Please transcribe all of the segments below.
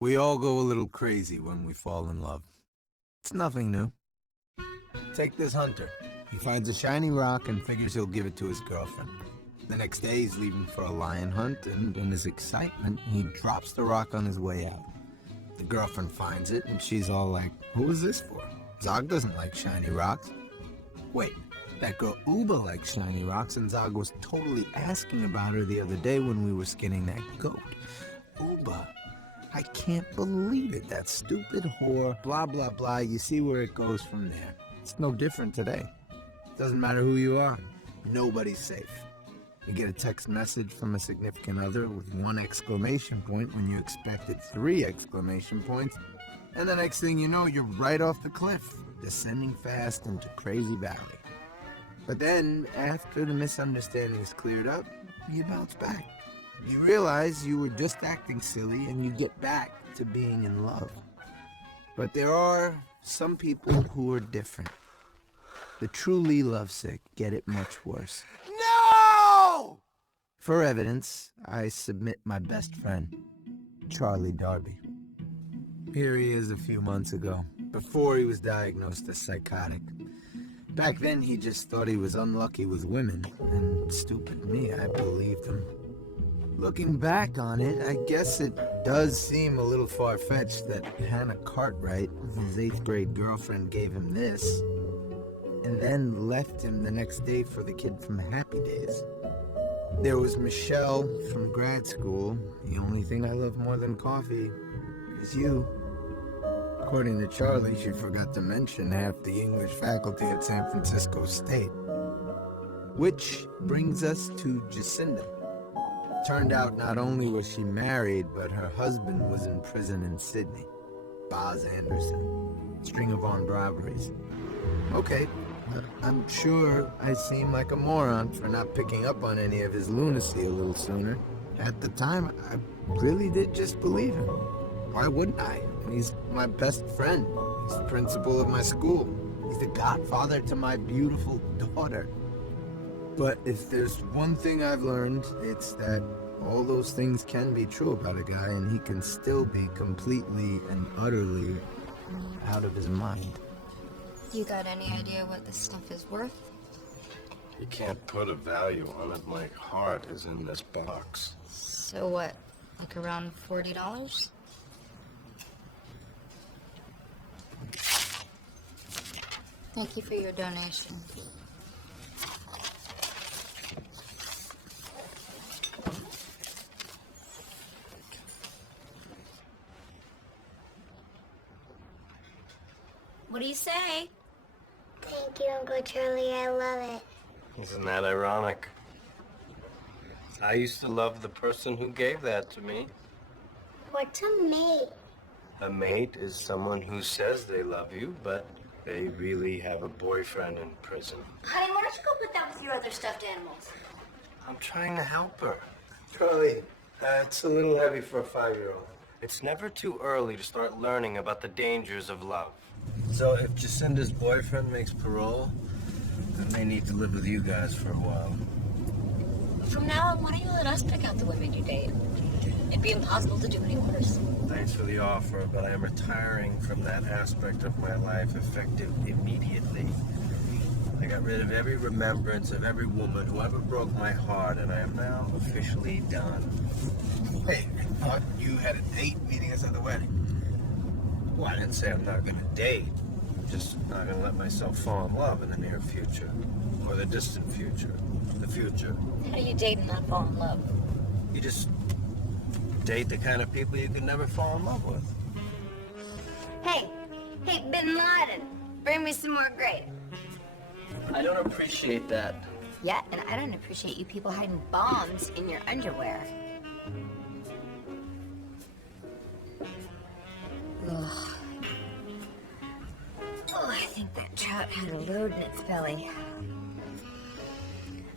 We all go a little crazy when we fall in love. It's nothing new. Take this hunter. He finds a shiny rock and figures he'll give it to his girlfriend. The next day he's leaving for a lion hunt, and in his excitement, he drops the rock on his way out. The girlfriend finds it, and she's all like, "Who is this for? Zog doesn't like shiny rocks." Wait, that girl Uba likes shiny rocks, and Zog was totally asking about her the other day when we were skinning that goat. Uba. I can't believe it, that stupid whore, blah, blah, blah. You see where it goes from there. It's no different today. Doesn't matter who you are. Nobody's safe. You get a text message from a significant other with 1 exclamation point when you expected 3 exclamation points, and the next thing you know, you're right off the cliff, descending fast into Crazy Valley. But then, after the misunderstanding is cleared up, you bounce back. You realize you were just acting silly, and you get back to being in love. But there are some people who are different. The truly lovesick get it much worse. No! For evidence, I submit my best friend, Charlie Darby. Here he is a few months ago, before he was diagnosed as psychotic. Back then, he just thought he was unlucky with women, and stupid me, I believed him. Looking back on it, I guess it does seem a little far-fetched that Hannah Cartwright, his 8th grade girlfriend, gave him this, and then left him the next day for the kid from Happy Days. There was Michelle from grad school. The only thing I love more than coffee is you. According to Charlie, she forgot to mention half the English faculty at San Francisco State. Which brings us to Jacinda. Turned out not only was she married, but her husband was in prison in Sydney. Boz Anderson. String of armed robberies. Okay, I'm sure I seem like a moron for not picking up on any of his lunacy a little sooner. At the time, I really did just believe him. Why wouldn't I? He's my best friend. He's the principal of my school. He's the godfather to my beautiful daughter. But if there's one thing I've learned, it's that all those things can be true about a guy, and he can still be completely and utterly out of his mind. You got any idea what this stuff is worth? You can't put a value on it. My heart is in this box. So what, like around $40? Thank you for your donation. What do you say? Thank you, Uncle Charlie. I love it. Isn't that ironic? I used to love the person who gave that to me. What's a mate? A mate is someone who says they love you, but they really have a boyfriend in prison. Honey, why don't you go put that with your other stuffed animals? I'm trying to help her. Charlie, it's a little heavy for a 5-year-old. It's never too early to start learning about the dangers of love. So if Jacinda's boyfriend makes parole, then they need to live with you guys for a while. From now on, why don't you let us pick out the women you date? It'd be impossible to do any worse. Thanks for the offer, but I am retiring from that aspect of my life effective immediately. I got rid of every remembrance of every woman who ever broke my heart, and I am now officially done. Hey, I thought you had a date meeting us at the wedding. Well, I didn't say I'm not going to date. I'm just not going to let myself fall in love in the near future. Or the distant future. The future. How do you date and not fall in love? You just date the kind of people you could never fall in love with. Hey, Bin Laden, bring me some more grape. I don't appreciate that. Yeah, and I don't appreciate you people hiding bombs in your underwear. Ugh. Oh, I think that trout had a load in its belly.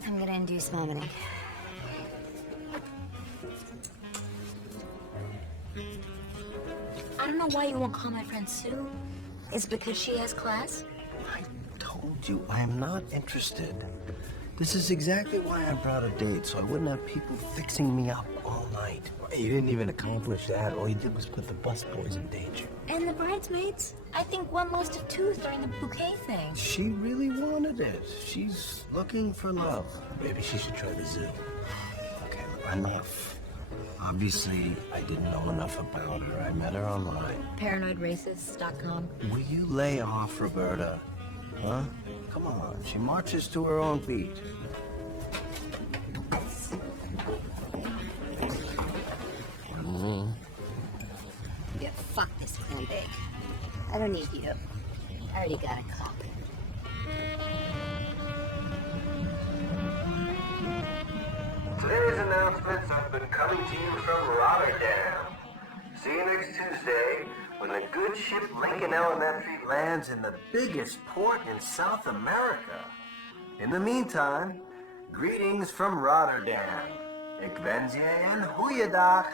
I'm gonna induce vomiting. I don't know why you won't call my friend Sue. Is it because she has class? I told you I am not interested. This is exactly why I brought a date, so I wouldn't have people fixing me up all night. You didn't even accomplish that. All you did was put the busboys in danger. And the bridesmaids? I think one lost a tooth during the bouquet thing. She really wanted it. She's looking for love. Maybe she should try the zoo. Okay, enough. Obviously, I didn't know enough about her. I met her online. ParanoidRacist.com. Will you lay off, Roberta? Huh? Come on, she marches to her own beat. Yeah, fuck this clam bake. I don't need you. I already got a cup. Today's announcements have been coming to you from Rotterdam. See you next Tuesday when the good ship Lincoln Elementary lands in the biggest port in South America. In the meantime, greetings from Rotterdam. Ik wens je een goeie dag.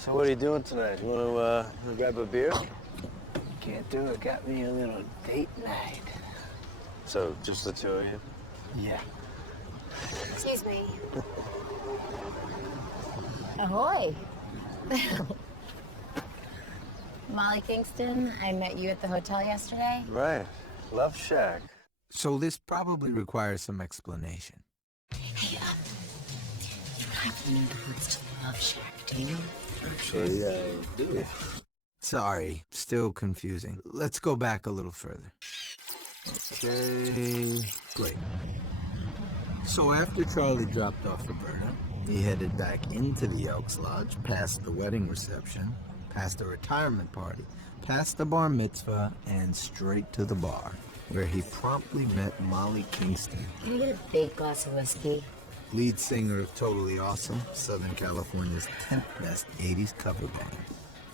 So what are you doing tonight? You want to grab a beer? Can't do it. Got me a little date night. So just the two of you? Yeah. Excuse me. Ahoy. Molly Kingston, I met you at the hotel yesterday. Right. Love Shack. So this probably requires some explanation. Hey, you have the neighborhoods to the Love Shack, do you? Actually, I do. Sorry, still confusing. Let's go back a little further. Okay, great. So after Charlie dropped off Roberta, he headed back into the Elks Lodge, past the wedding reception, past the retirement party, past the bar mitzvah, and straight to the bar, where he promptly met Molly Kingston, Can I get a big glass of whiskey? lead singer of Totally Awesome, Southern California's 10th best 80s cover band.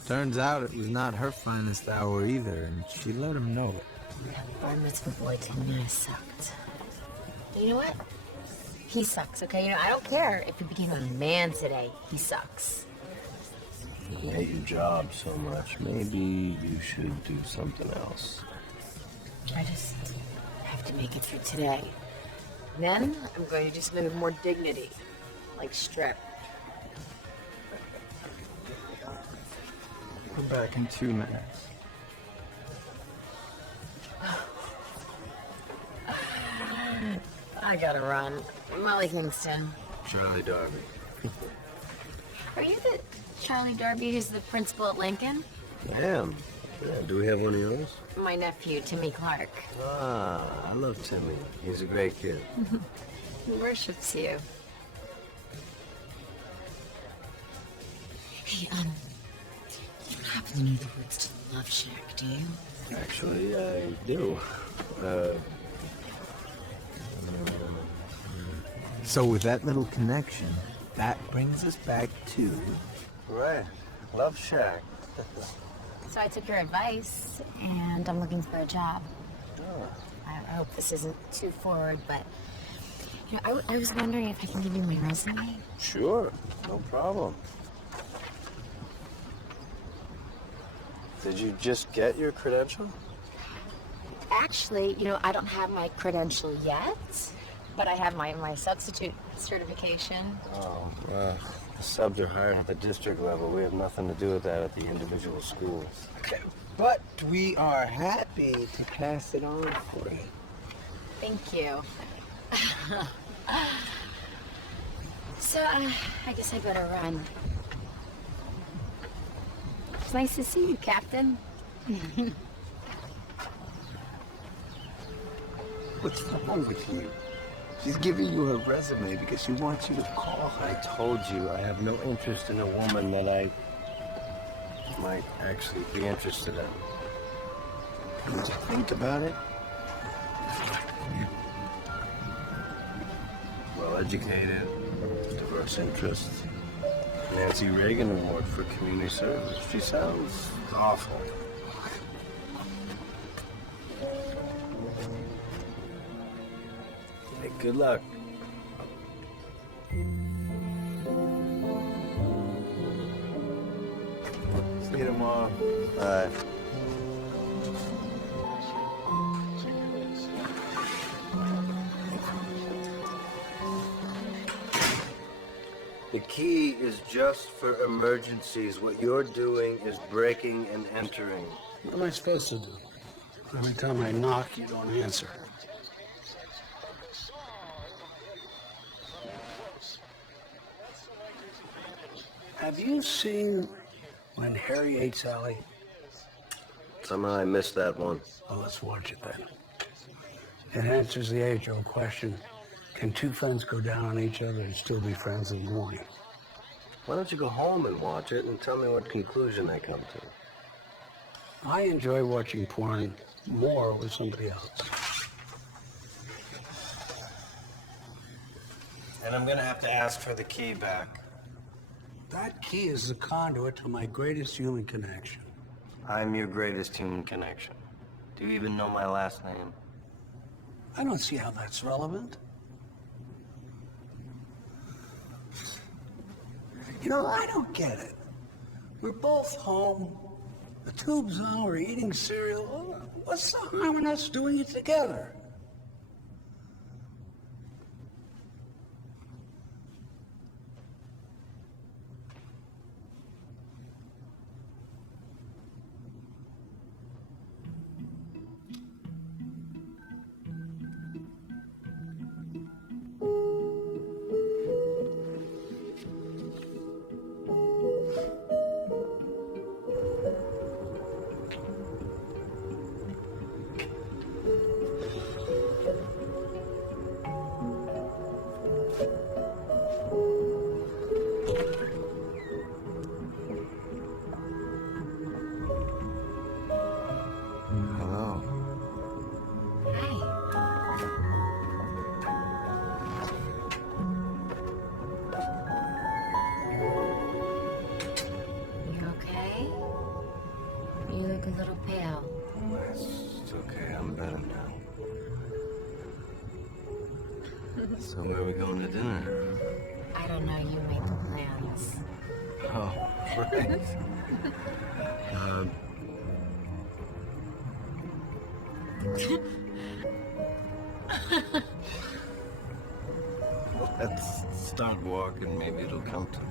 Turns out it was not her finest hour either, and she let him know it. That bar mitzvah boy told me I sucked. You know what? He sucks, okay? You know, I don't care if he became a man today. He sucks. You hate your job so much. Maybe you should do something else. I just have to make it through today. Then I'm going to do something with more dignity, like strip. We're back in 2 minutes. I gotta run. Molly Kingston. Charlie Darby. Are you the Charlie Darby who's the principal at Lincoln? I am. Yeah, do we have one of yours? My nephew, Timmy Clark. Ah, I love Timmy. He's a great kid. He worships you. Hey, you don't happen to know the words to the Love Shack, do you? Actually, I do. So with that little connection, that brings us back to... Right. Love Shack. So I took your advice, and I'm looking for a job. Oh. I hope this isn't too forward, but you know, I was wondering if I can give you my resume. Sure. No problem. Did you just get your credential? Actually, you know, I don't have my credential yet, but I have my substitute certification. Oh, well, the subs are hired at the district level. We have nothing to do with that at the individual schools. But we are happy to pass it on for you. Thank you. So, I guess I better run. It's nice to see you, Captain. What's wrong with you? She's giving you her resume because she wants you to call her. I told you I have no interest in a woman that I might actually be interested in. Think about it. Well-educated, diverse interests. Nancy Reagan Award for Community Service. She sounds awful. Hey, good luck. See you tomorrow. Bye. The key is just for emergencies. What you're doing is breaking and entering. What am I supposed to do? Every time I knock, you don't answer. Have you seen When Harry Ate Sally? Somehow I missed that one. Well, let's watch it then. It answers the age-old question, can two friends go down on each other and still be friends in the morning? Why don't you go home and watch it and tell me what conclusion they come to? I enjoy watching porn more with somebody else. And I'm gonna have to ask for the key back. That key is the conduit to my greatest human connection. I'm your greatest human connection. Do you even know my last name? I don't see how that's relevant. You know, I don't get it. We're both home. The tube's on, we're eating cereal. What's the harm in us doing it together? Hello. Hi. You okay? You look a little pale. It's okay, I'm better now. So where are we going to dinner? I don't know, you make the plans. Oh, right. Let's start walking, maybe it'll come to me.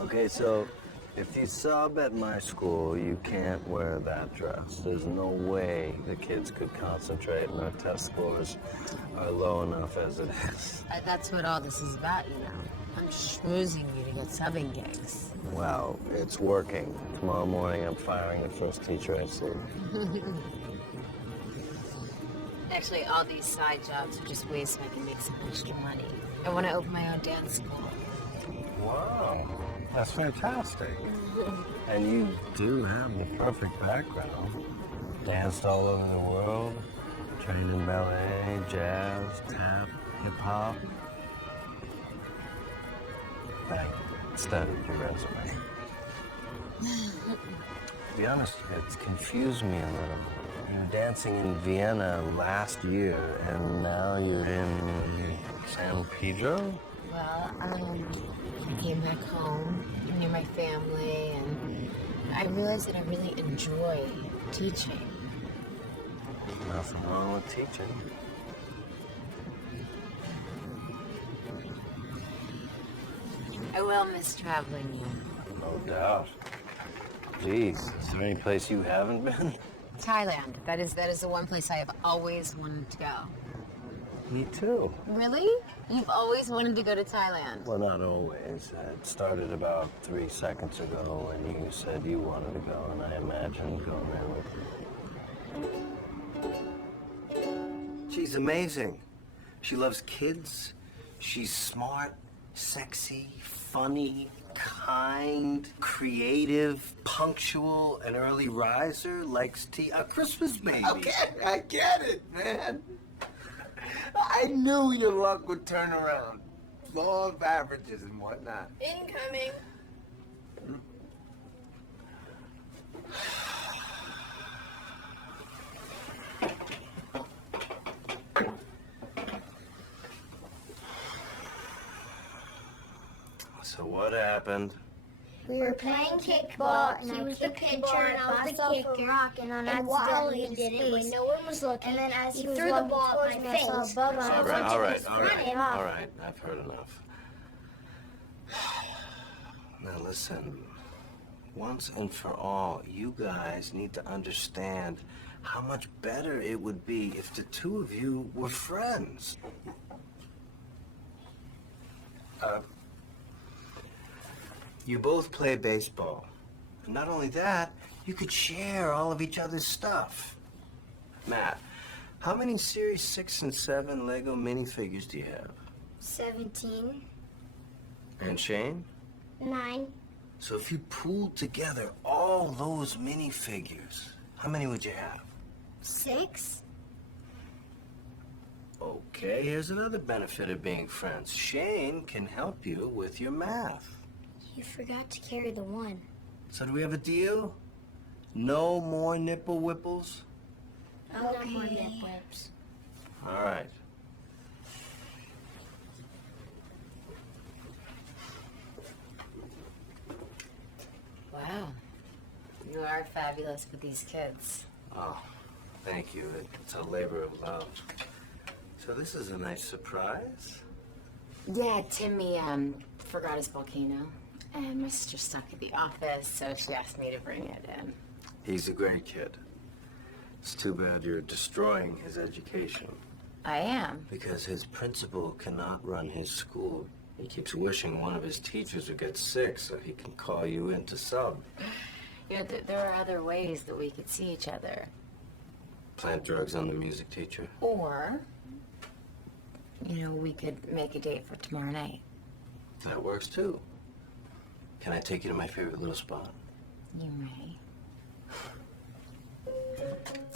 Okay, so if you sub at my school, you can't wear that dress. There's no way the kids could concentrate, and our test scores are low enough as it is. That's what all this is about, you know. I'm schmoozing you to get subbing gigs. Wow, it's working. Tomorrow morning, I'm firing the first teacher I see. Actually, all these side jobs are just ways so I can make some extra money. I want to open my own dance school. Wow, that's fantastic. And you do have the perfect background. Danced all over the world, trained in ballet, jazz, tap, hip-hop. I studied your resume. To be honest, it's confused me a little bit. You were dancing in Vienna last year, and now you're in San Pedro? Well, I came back home near my family, and I realized that I really enjoy teaching. Nothing wrong with teaching. I will miss traveling you. No doubt. Geez, is there any place you haven't been? Thailand. That is the one place I have always wanted to go. Me too. Really? You've always wanted to go to Thailand? Well, not always. It started about 3 seconds ago when you said you wanted to go, and I imagined going there with you. She's amazing. She loves kids. She's smart, sexy, funny, kind, creative, punctual, an early riser, likes tea, a Christmas baby. Okay, I get it, man. I knew your luck would turn around. Law of averages and whatnot. Incoming. So what happened? We were playing kickball, and he was the pitcher, and I was the kicker. And while he did it, when no one was looking, and then as he threw the ball at my face, All right. I've heard enough. Now listen, once and for all, you guys need to understand how much better it would be if the two of you were friends. You both play baseball. And not only that, you could share all of each other's stuff. Matt, how many Series 6 and 7 Lego minifigures do you have? 17, And Shane? 9, So if you pooled together all those minifigures, how many would you have? 6. Okay, here's another benefit of being friends. Shane can help you with your math. You forgot to carry the 1. So do we have a deal? No more nipple whipples? No more nip whips. All right. Wow. You are fabulous with these kids. Oh, thank you. It's a labor of love. So this is a nice surprise. Yeah, Timmy forgot his volcano. And my sister's stuck at the office, so she asked me to bring it in. He's a great kid. It's too bad you're destroying his education. I am. Because his principal cannot run his school. He keeps wishing one of his teachers would get sick so he can call you in to sub. You know, there are other ways that we could see each other. Plant drugs on the music teacher. Or, you know, we could make a date for tomorrow night. That works too. Can I take you to my favorite little spot? You may.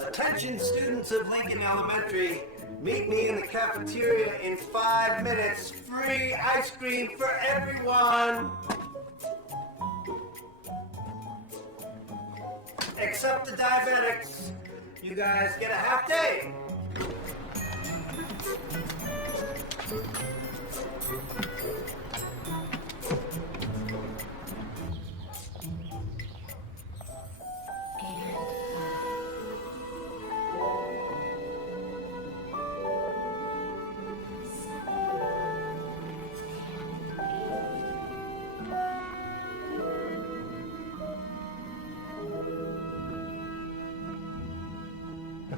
Attention students of Lincoln Elementary, meet me in the cafeteria in 5 minutes. Free ice cream for everyone. Except the diabetics. You guys get a half day.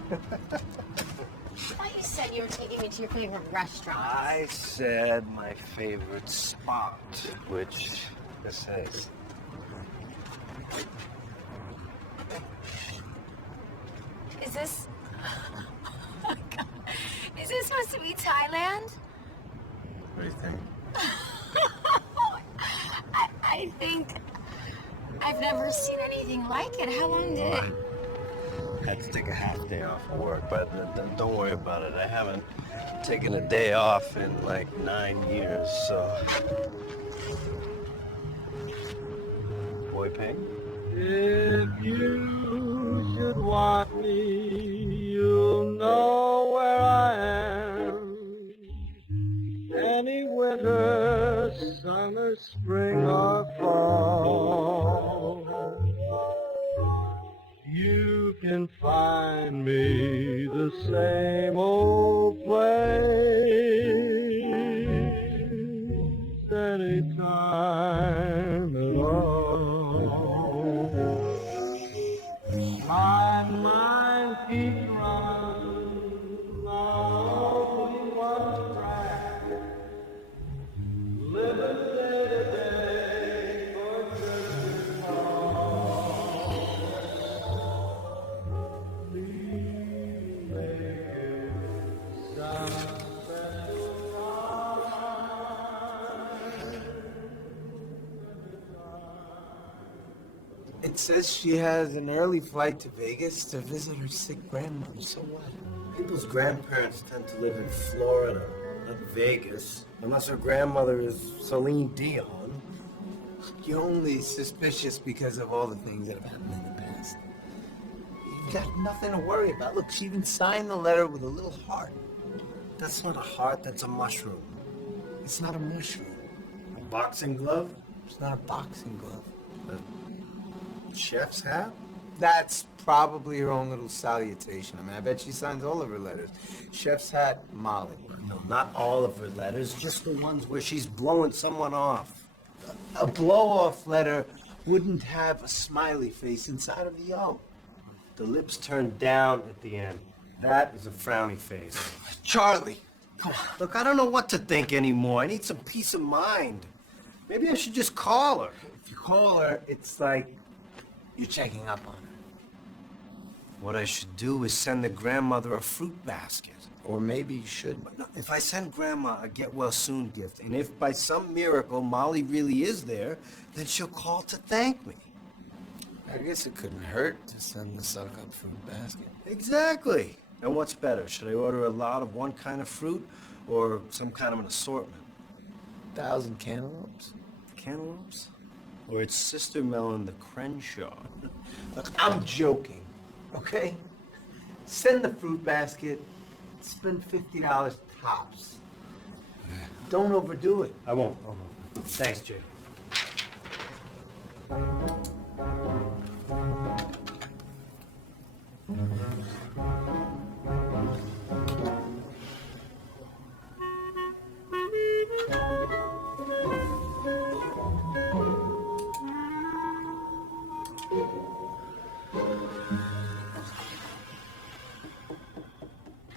I thought you said you were taking me to your favorite restaurant. I said my favorite spot, which this is. Is this... Oh my God. Is this supposed to be Thailand? What do you think? I think I've never seen anything like it. How long did it... I had to take a half day off of work, but don't worry about it. I haven't taken a day off in like 9 years, so. Boy Pig? If you should want me, you'll know where I am. Any winter, summer, spring, or fall. You can find me the same old place anytime at all. My It says she has an early flight to Vegas to visit her sick grandmother. So what? People's grandparents tend to live in Florida, not Vegas, unless her grandmother is Celine Dion. You're only suspicious because of all the things that have happened in the past. You've got nothing to worry about. Look, she even signed the letter with a little heart. That's not a heart, that's a mushroom. It's not a mushroom. A boxing glove? It's not a boxing glove. A chef's hat? That's probably her own little salutation. I mean, I bet she signs all of her letters. Chef's hat, Molly. No, not all of her letters, just the ones where she's blowing someone off. A blow-off letter wouldn't have a smiley face inside of the O. The lips turn down at the end. That is a frowny face. Charlie! Look, I don't know what to think anymore. I need some peace of mind. Maybe I should just call her. If you call her, it's like you're checking up on her. What I should do is send the grandmother a fruit basket. Or maybe you should. No, if I send Grandma a get-well-soon gift, and if by some miracle Molly really is there, then she'll call to thank me. I guess it couldn't hurt to send the suck-up fruit basket. Exactly. And what's better? Should I order a lot of one kind of fruit or some kind of an assortment? 1,000 cantaloupes? Cantaloupes? Or its sister melon, the Crenshaw? Look, I'm joking, okay? Send the fruit basket, spend $50 tops. Don't overdo it. I won't. Thanks, Jay.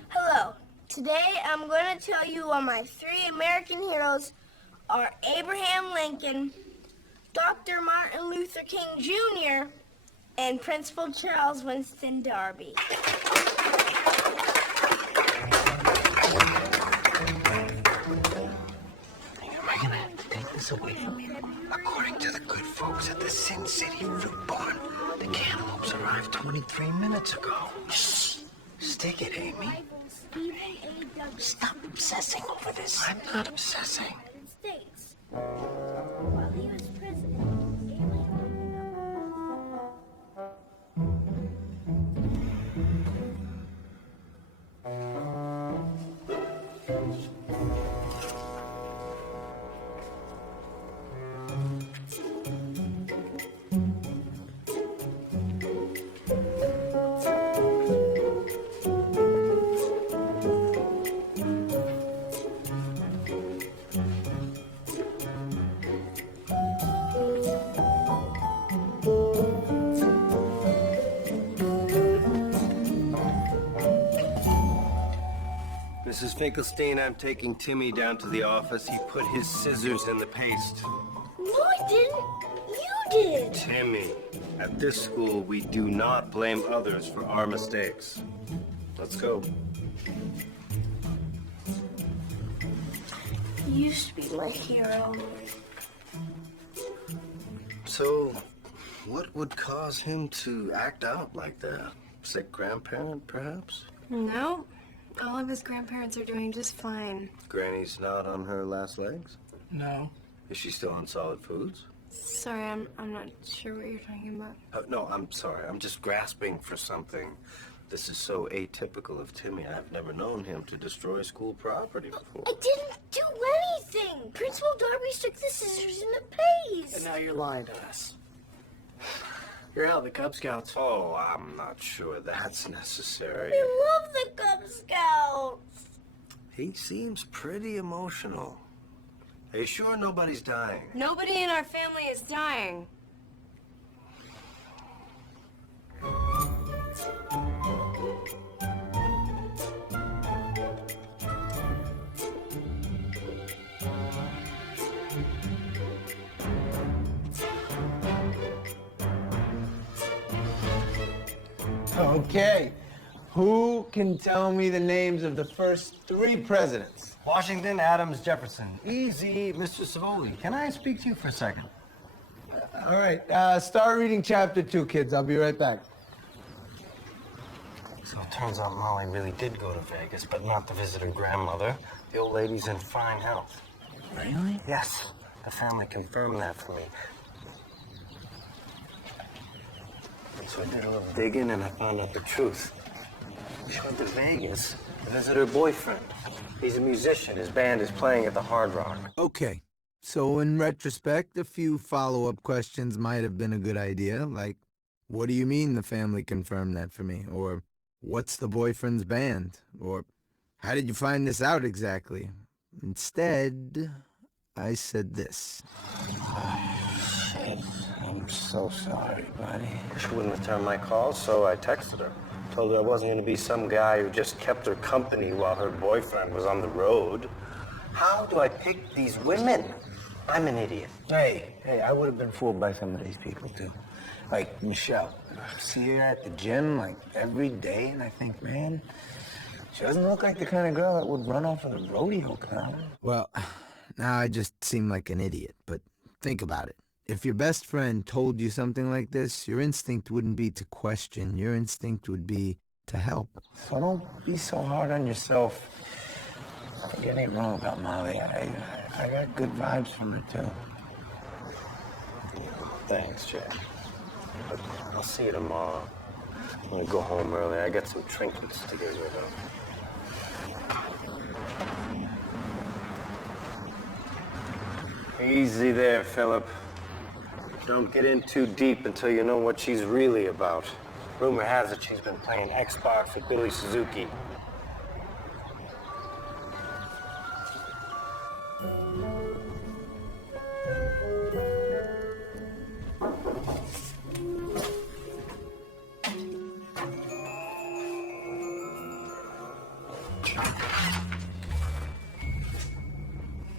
Hello. Today I'm going to tell you why my 3 American heroes are Abraham Lincoln, Dr. Martin Luther King Jr., and Principal Charles Winston Darby. Am I gonna have to take this away from you? According to the good folks at the Sin City Fruit Barn, the cantaloupes arrived 23 minutes ago. Shh. Stick it, Amy. Stop obsessing over this. I'm not obsessing. States. While he was president, Mrs. Finkelstein, I'm taking Timmy down to the office. He put his scissors in the paste. No, I didn't. You did. Timmy, at this school, we do not blame others for our mistakes. Let's go. You used to be my hero. So, what would cause him to act out like that? Sick grandparent, perhaps? No. All of his grandparents are doing just fine. Granny's not on her last legs? No. Is she still on solid foods? Sorry, I'm not sure what you're talking about. No, I'm sorry. I'm just grasping for something. This is so atypical of Timmy. I've never known him to destroy school property before. I didn't do anything. Principal Darby stuck the scissors in the paste. And now you're lying to us. You're out of the Cub Scouts. Oh, I'm not sure that's necessary. I love the Cub Scouts. He seems pretty emotional. Are you sure nobody's dying? Nobody in our family is dying. Okay. Who can tell me the names of the first 3 presidents? Washington, Adams, Jefferson. Easy, Mr. Savoli. Can I speak to you for a second? All right, start reading chapter 2, kids. I'll be right back. So it turns out Molly really did go to Vegas, but not to visit her grandmother. The old lady's in fine health. Really? Yes, the family confirmed that for me. So I did a little digging and I found out the truth. She went to Vegas to visit her boyfriend. He's a musician. His band is playing at the Hard Rock. Okay, so in retrospect, a few follow-up questions might have been a good idea, like, what do you mean the family confirmed that for me? Or, what's the boyfriend's band? Or, how did you find this out exactly? Instead, I said this. I'm so sorry, buddy. She wouldn't return my calls, so I texted her. Told her I wasn't going to be some guy who just kept her company while her boyfriend was on the road. How do I pick these women? I'm an idiot. Hey, I would have been fooled by some of these people, too. Like Michelle. I see her at the gym, like, every day, and I think, man, she doesn't look like the kind of girl that would run off of the rodeo clown. Well, now I just seem like an idiot, but think about it. If your best friend told you something like this, your instinct wouldn't be to question. Your instinct would be to help. So don't be so hard on yourself. Don't get anything wrong about Molly. I got good vibes from her, too. Thanks, Jack. But I'll see you tomorrow. I'm going to go home early. I got some trinkets to get rid of. Easy there, Philip. Don't get in too deep until you know what she's really about. Rumor has it she's been playing Xbox with Billy Suzuki.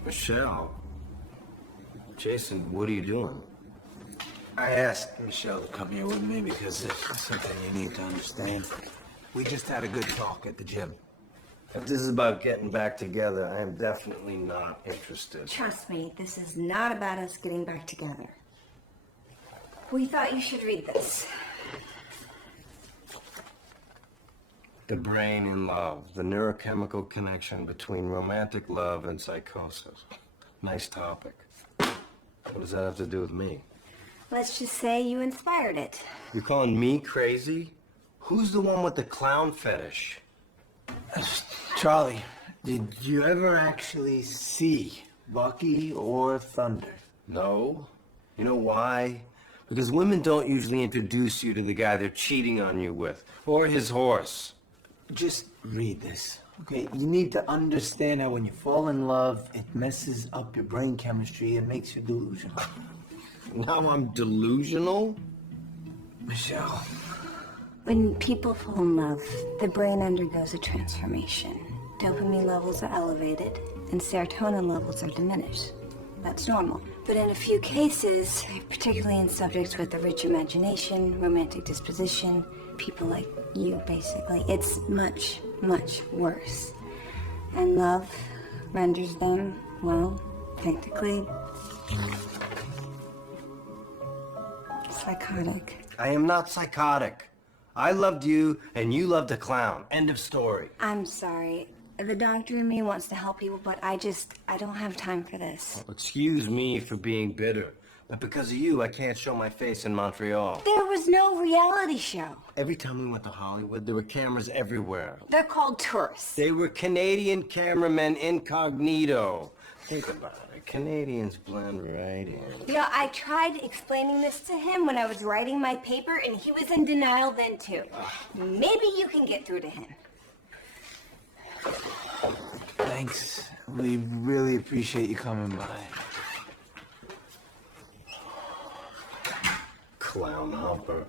Michelle. Jason, what are you doing? I asked Michelle to come here with me because there's something you need to understand. We just had a good talk at the gym. If this is about getting back together, I am definitely not interested. Trust me, this is not about us getting back together. We thought you should read this. The brain in love, the neurochemical connection between romantic love and psychosis. Nice topic. What does that have to do with me? Let's just say you inspired it. You're calling me crazy? Who's the one with the clown fetish? Charlie, did you ever actually see Wacky or Thunder? No. You know why? Because women don't usually introduce you to the guy they're cheating on you with, or his horse. Just read this, okay? You need to understand that when you fall in love, it messes up your brain chemistry and makes you delusional. Now I'm delusional? Michelle. When people fall in love, the brain undergoes a transformation. Dopamine levels are elevated, and serotonin levels are diminished. That's normal. But in a few cases, particularly in subjects with a rich imagination, romantic disposition, people like you, basically, it's much, much worse. And love renders them, well, practically psychotic. I am not psychotic. I loved you, and you loved a clown. End of story. I'm sorry. The doctor in me wants to help people, but I don't have time for this. Excuse me for being bitter, but because of you, I can't show my face in Montreal. There was no reality show. Every time we went to Hollywood, there were cameras everywhere. They're called tourists. They were Canadian cameramen incognito. Think about it. Canadians blend right in. You know, I tried explaining this to him when I was writing my paper, and he was in denial then, too. Maybe you can get through to him. Thanks. We really appreciate you coming by. Clown hopper.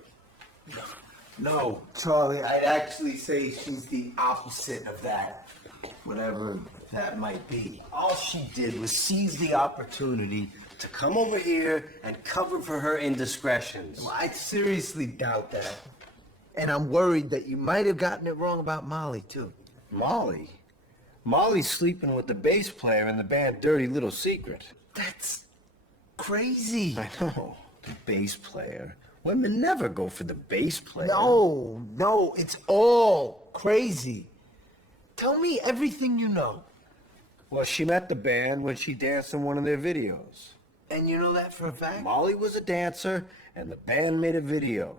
No, Charlie, I'd actually say she's the opposite of that. Whatever that might be. All she did was seize the opportunity to come over here and cover for her indiscretions. Well, I seriously doubt that. And I'm worried that you might have gotten it wrong about Molly, too. Molly? Molly's sleeping with the bass player in the band Dirty Little Secret. That's crazy. I know. the bass player. Women never go for the bass player. No, it's all crazy. Tell me everything you know. Well, she met the band when she danced in one of their videos. And you know that for a fact? Molly was a dancer, and the band made a video.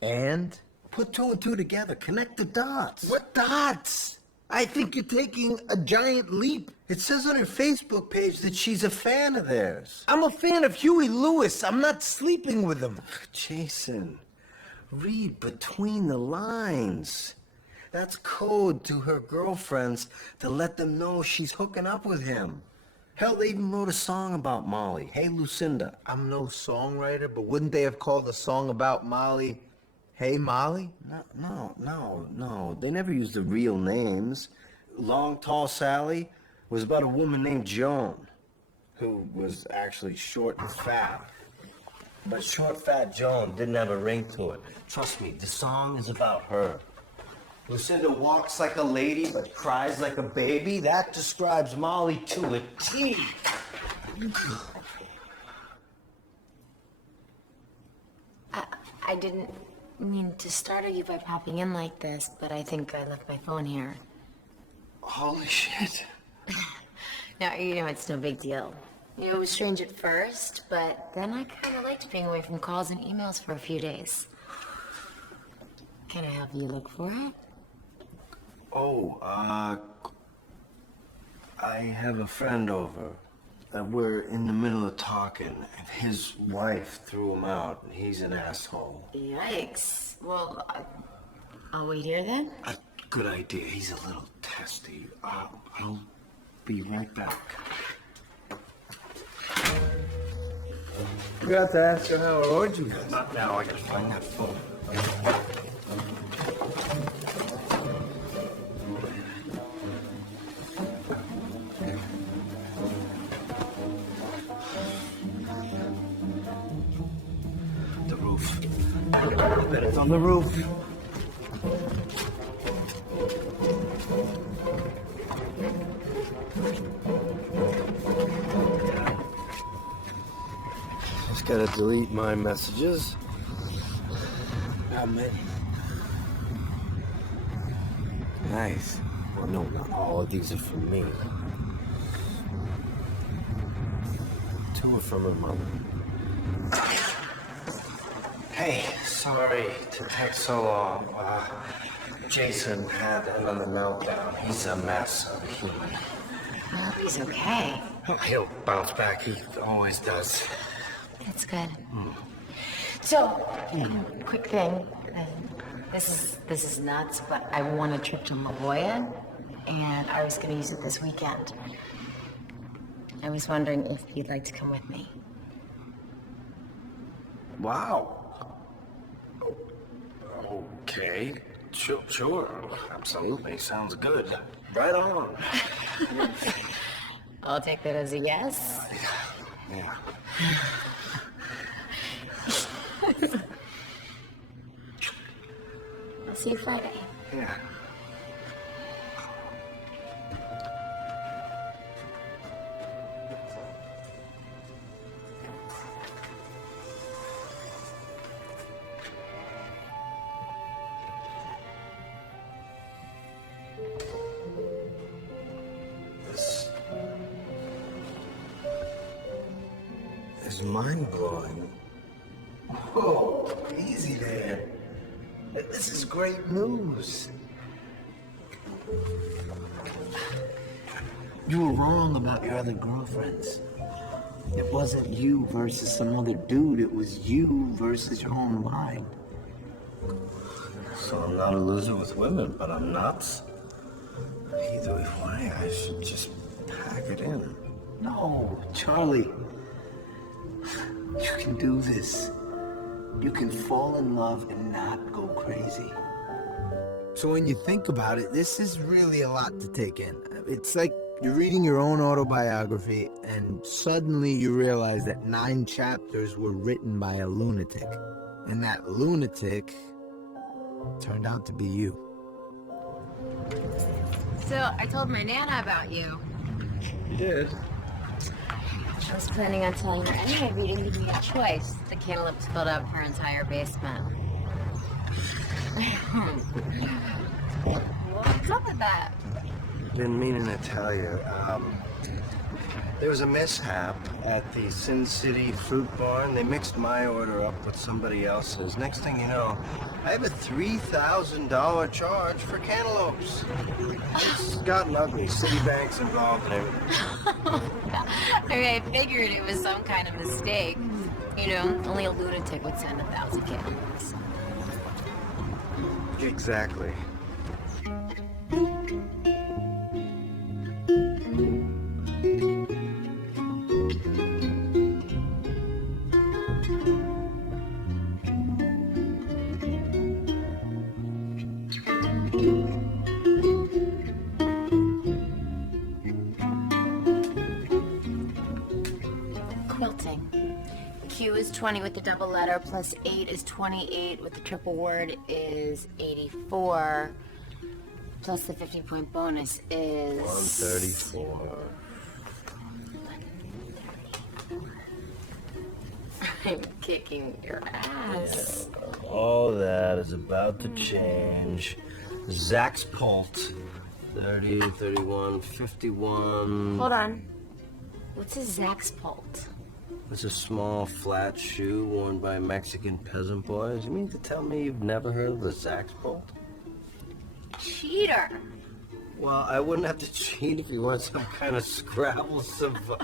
And? Put two and two together. Connect the dots. What dots? I think you're taking a giant leap. It says on her Facebook page that she's a fan of theirs. I'm a fan of Huey Lewis. I'm not sleeping with him. Jason, read between the lines. That's code to her girlfriends to let them know she's hooking up with him. Hell, they even wrote a song about Molly. Hey, Lucinda. I'm no songwriter, but wouldn't they have called a song about Molly, Hey Molly? No. They never used the real names. Long Tall Sally was about a woman named Joan, who was actually short and fat. But short, fat Joan didn't have a ring to it. Trust me, the song is about her. Lucinda walks like a lady but cries like a baby. That describes Molly to a T. I didn't mean to startle you by popping in like this, but I think I left my phone here. Holy shit. Now, it's no big deal. It was strange at first, but then I kind of liked being away from calls and emails for a few days. Can I help you look for it? I have a friend over. We're in the middle of talking, and his wife threw him out, and he's an asshole. Yikes. Well, I'll wait here then. Good idea. He's a little testy. I'll be right back. Forgot to ask her how her orgy was. Not now. I gotta find that phone. The roof. I bet it's on the roof. Just gotta delete my messages. Man. Nice. Well, no, not all of these are from me. 2 are from her mother. Hey, sorry to take so long. Jason had another meltdown. He's a mess of a human. Well, he's okay. He'll bounce back. He always does. That's good. So, quick thing. This is nuts, but I won a trip to La Jolla, and I was going to use it this weekend. I was wondering if you'd like to come with me. Wow. Okay. Sure. Absolutely. Sounds good. Right on. I'll take that as a yes. Yeah. I'll see you Friday. Yeah. This is mind-blowing. Whoa, easy there. This is great news. You were wrong about your other girlfriends. It wasn't you versus some other dude. It was you versus your own mind. So I'm not a loser with women, but I'm nuts. Either way, I should just pack it in. No, Charlie. You can do this. You can fall in love and not go crazy. So when you think about it, this is really a lot to take in. It's like you're reading your own autobiography and suddenly you realize that 9 chapters were written by a lunatic. And that lunatic turned out to be you. So, I told my Nana about you. You did? I was planning on telling her anyway, but you didn't give me a choice. The cantaloupes filled up her entire basement. What's up with that? Been meaning to tell you. There was a mishap at the Sin City Fruit Barn. They mixed my order up with somebody else's. Next thing you know, I have a $3,000 charge for cantaloupes. It's gotten ugly. Citibank's involved and everything. I figured it was some kind of mistake. You know, only a lunatic would send 1,000 cantaloupes. Exactly. Quilting. Q is 20 with the double letter, plus 8 is 28 with the triple word is 84, plus the 50-point bonus is 134. I'm kicking your ass. Yeah, all that is about to change. Zach's Pult. 30, 31, 51. Hold on. What's a Zach's Pult? It's a small, flat shoe worn by Mexican peasant boys. You mean to tell me you've never heard of the Zach's Pult? Cheater. Well, I wouldn't have to cheat if you weren't some kind of Scrabble savant.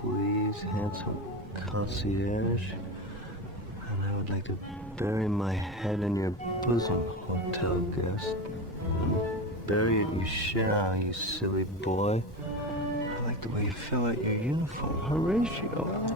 Please, handsome concierge. And I would like to bury my head in your bosom, hotel guest. And bury it you shall, you silly boy. I like the way you fill out your uniform. Horatio.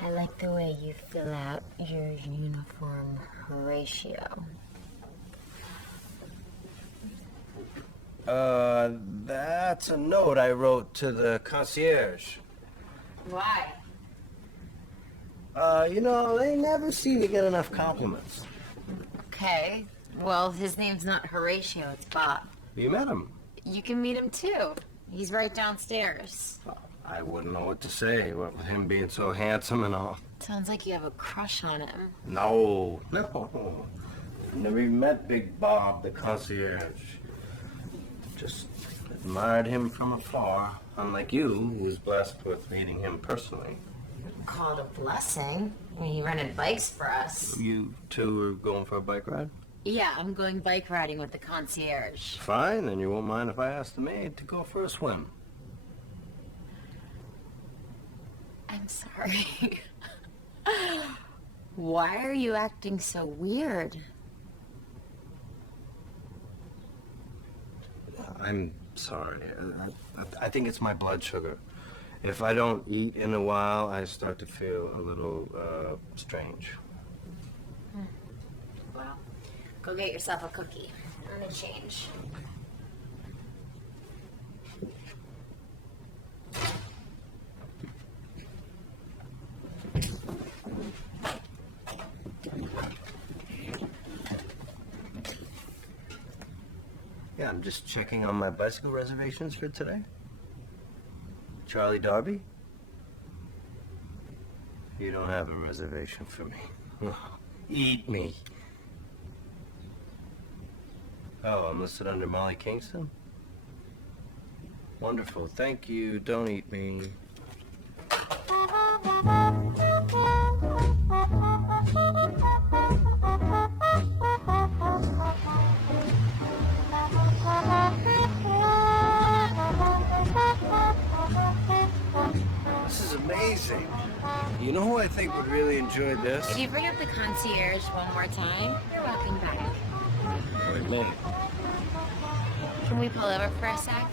I like the way you fill out your uniform, Horatio. That's a note I wrote to the concierge. Why? You know, they never seem to get enough compliments. Okay. Well, his name's not Horatio, it's Bob. You met him? You can meet him too. He's right downstairs. I wouldn't know what to say, what with him being so handsome and all. Sounds like you have a crush on him. No. Never even met Big Bob, the concierge. Just admired him from afar, unlike you, who was blessed with meeting him personally. Call it a blessing. I mean, he rented bikes for us. You two are going for a bike ride? Yeah, I'm going bike riding with the concierge. Fine, then you won't mind if I ask the maid to go for a swim. I'm sorry. Why are you acting so weird? I'm sorry. I think it's my blood sugar. If I don't eat in a while, I start to feel a little strange. Well, go get yourself a cookie and a change. Yeah, I'm just checking on my bicycle reservations for today. Charlie Darby? You don't have a reservation for me. Eat me. Oh, I'm listed under Molly Kingston? Wonderful, thank you. Don't eat me. This is amazing. You know who I think would really enjoy this? If you bring up the concierge one more time, you're walking back. Wait, me. Can we pull over for a sec?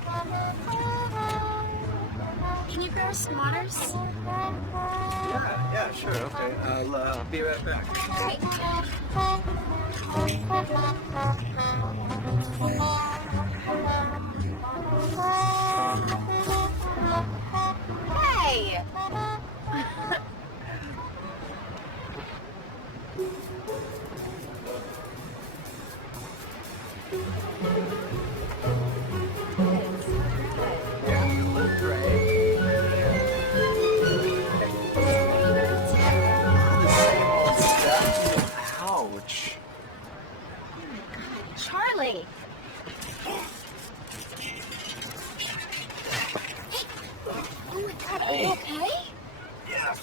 Can you grab some waters? Yeah, sure, okay. I'll be right back. Great. Hey! Ouch. Charlie! Oh my god, are you okay? Yeah,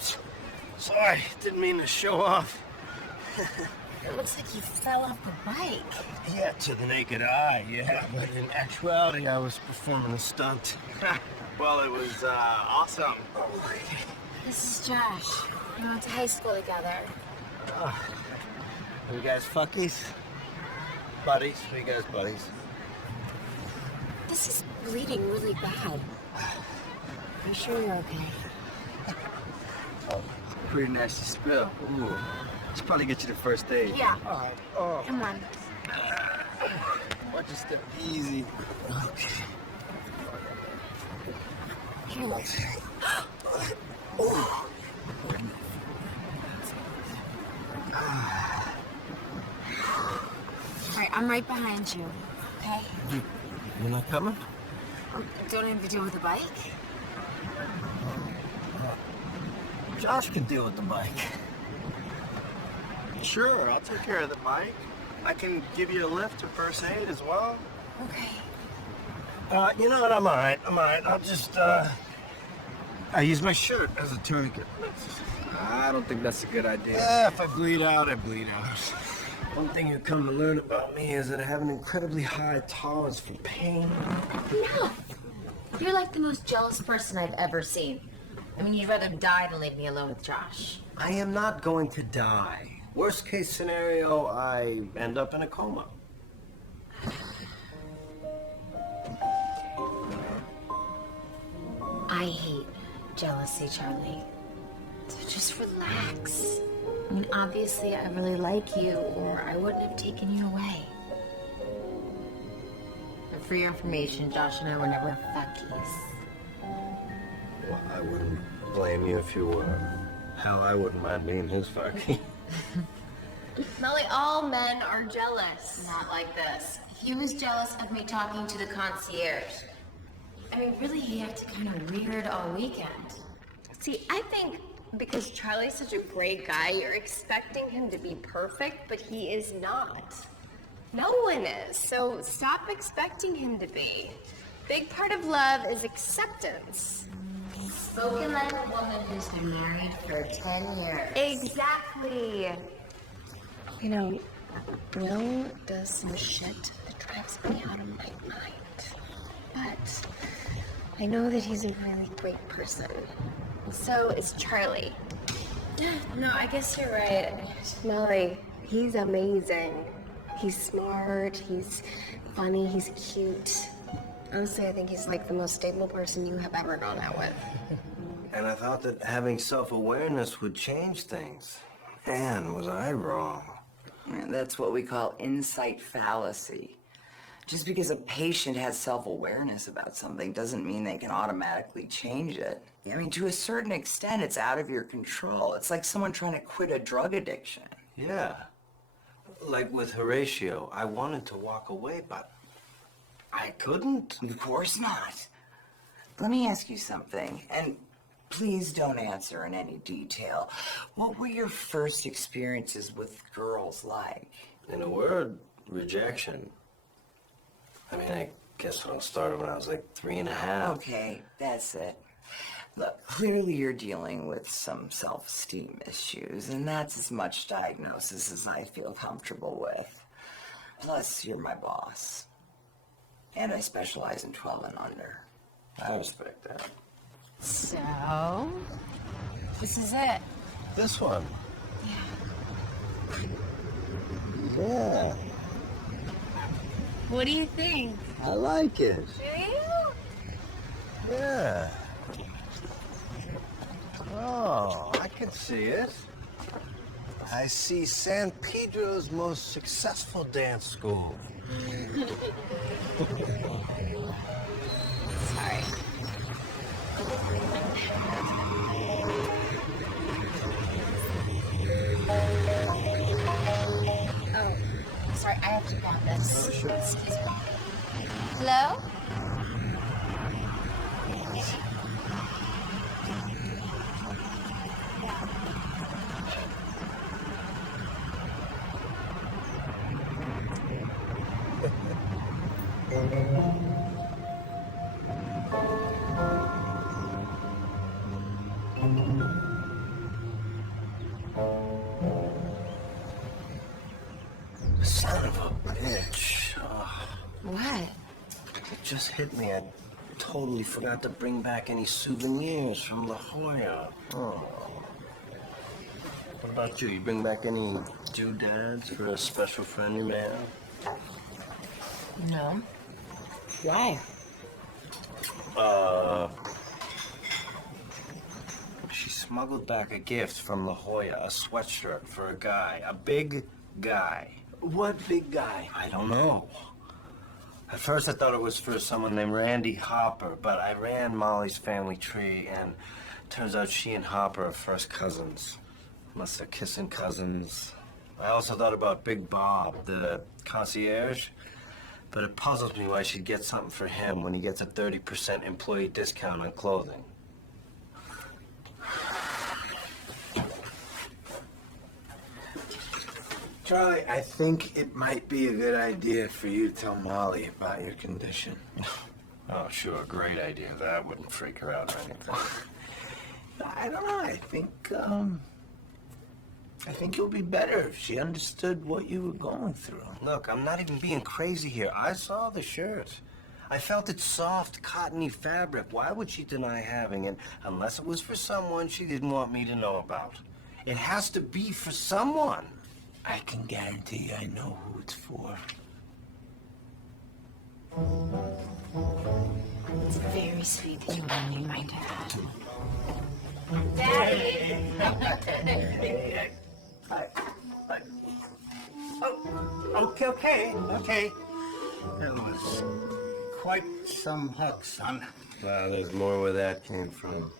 sorry, didn't mean to show off. It looks like you fell off the bike. Yeah, to the naked eye, yeah. But in actuality, I was performing a stunt. Well, it was awesome. This is Josh. We went to high school together. Are you guys fuckies? Buddies? Are you guys buddies? This is bleeding really bad. Are you sure you're okay? Pretty nasty spill. Ooh. Should probably get you the first aid. Yeah. All right. Oh. Come on. Watch your step easy. Okay. Oh. All right, I'm right behind you. Okay? You're not coming? Don't have to deal with the bike? Josh can deal with the bike. Sure, I'll take care of the bike. I can give you a lift to first aid as well. Okay. You know what? I'm all right. I'll just, I use my shirt as a tourniquet. I don't think that's a good idea. Yeah, if I bleed out, I bleed out. One thing you come to learn about me is that I have an incredibly high tolerance for pain. No! You're like the most jealous person I've ever seen. I mean, you'd rather die than leave me alone with Josh. I am not going to die. Worst case scenario, I end up in a coma. I hate jealousy, Charlie. So just relax. I mean, obviously, I really like you, or I wouldn't have taken you away. And for your information, Josh and I were never fuckies. Well, I wouldn't blame you if you were. Hell, I wouldn't mind being his fucking. Molly, all men are jealous. Not like this. He was jealous of me talking to the concierge. I mean, really, he acted kind of weird all weekend. See, I think because Charlie's such a great guy, you're expecting him to be perfect, but he is not. No one is, so stop expecting him to be. Big part of love is acceptance. Spoken like a woman who's been married for 10 years. Exactly. You know, Will does some shit that drives me out of my mind. But I know that he's a really great person. So is Charlie. No, I guess you're right. Molly, he's amazing. He's smart, he's funny, he's cute. Honestly, I think he's like the most stable person you have ever gone out with. And I thought that having self-awareness would change things. Man, was I wrong. And that's what we call insight fallacy. Just because a patient has self-awareness about something doesn't mean they can automatically change it. I mean, to a certain extent, it's out of your control. It's like someone trying to quit a drug addiction. Yeah. Like with Horatio, I wanted to walk away, but I couldn't. Of course not. Let me ask you something, and please don't answer in any detail. What were your first experiences with girls like? In a word, rejection. I mean, I guess it all started when I was like 3.5. Okay, that's it. Look, clearly you're dealing with some self-esteem issues, and that's as much diagnosis as I feel comfortable with. Plus, you're my boss. And I specialize in 12 and under. I respect that. So, this is it. This one? Yeah. What do you think? I like it. Do you? Yeah. Oh, I can see it. I see San Pedro's most successful dance school. Sorry. Oh, sorry, I have to grab this. Oh, sure. Excuse me. Hello? Son of a bitch. Oh, What? it just hit me. I totally forgot to bring back any souvenirs from La Jolla. Oh. What about you? You bring back any doodads for a special friend you may have? No. Why? She smuggled back a gift from La Jolla, a sweatshirt for a guy, a big guy. What big guy? I don't know. At first I thought it was for someone named Randy Hopper, but I ran Molly's family tree and turns out she and Hopper are first cousins. Must have kissing cousins. I also thought about Big Bob, the concierge, but it puzzles me why she'd get something for him when he gets a 30% employee discount on clothing. Charlie, I think it might be a good idea for you to tell Molly about your condition. Oh, sure, great idea. That wouldn't freak her out or anything. I don't know. I think you'll be better if she understood what you were going through. Look, I'm not even being crazy here. I saw the shirt. I felt its soft, cottony fabric. Why would she deny having it unless it was for someone she didn't want me to know about? It has to be for someone. I can guarantee you I know who it's for. It's very sweet that you let me mind that. Okay. That was quite some hug, son. Wow, there's more where that came from.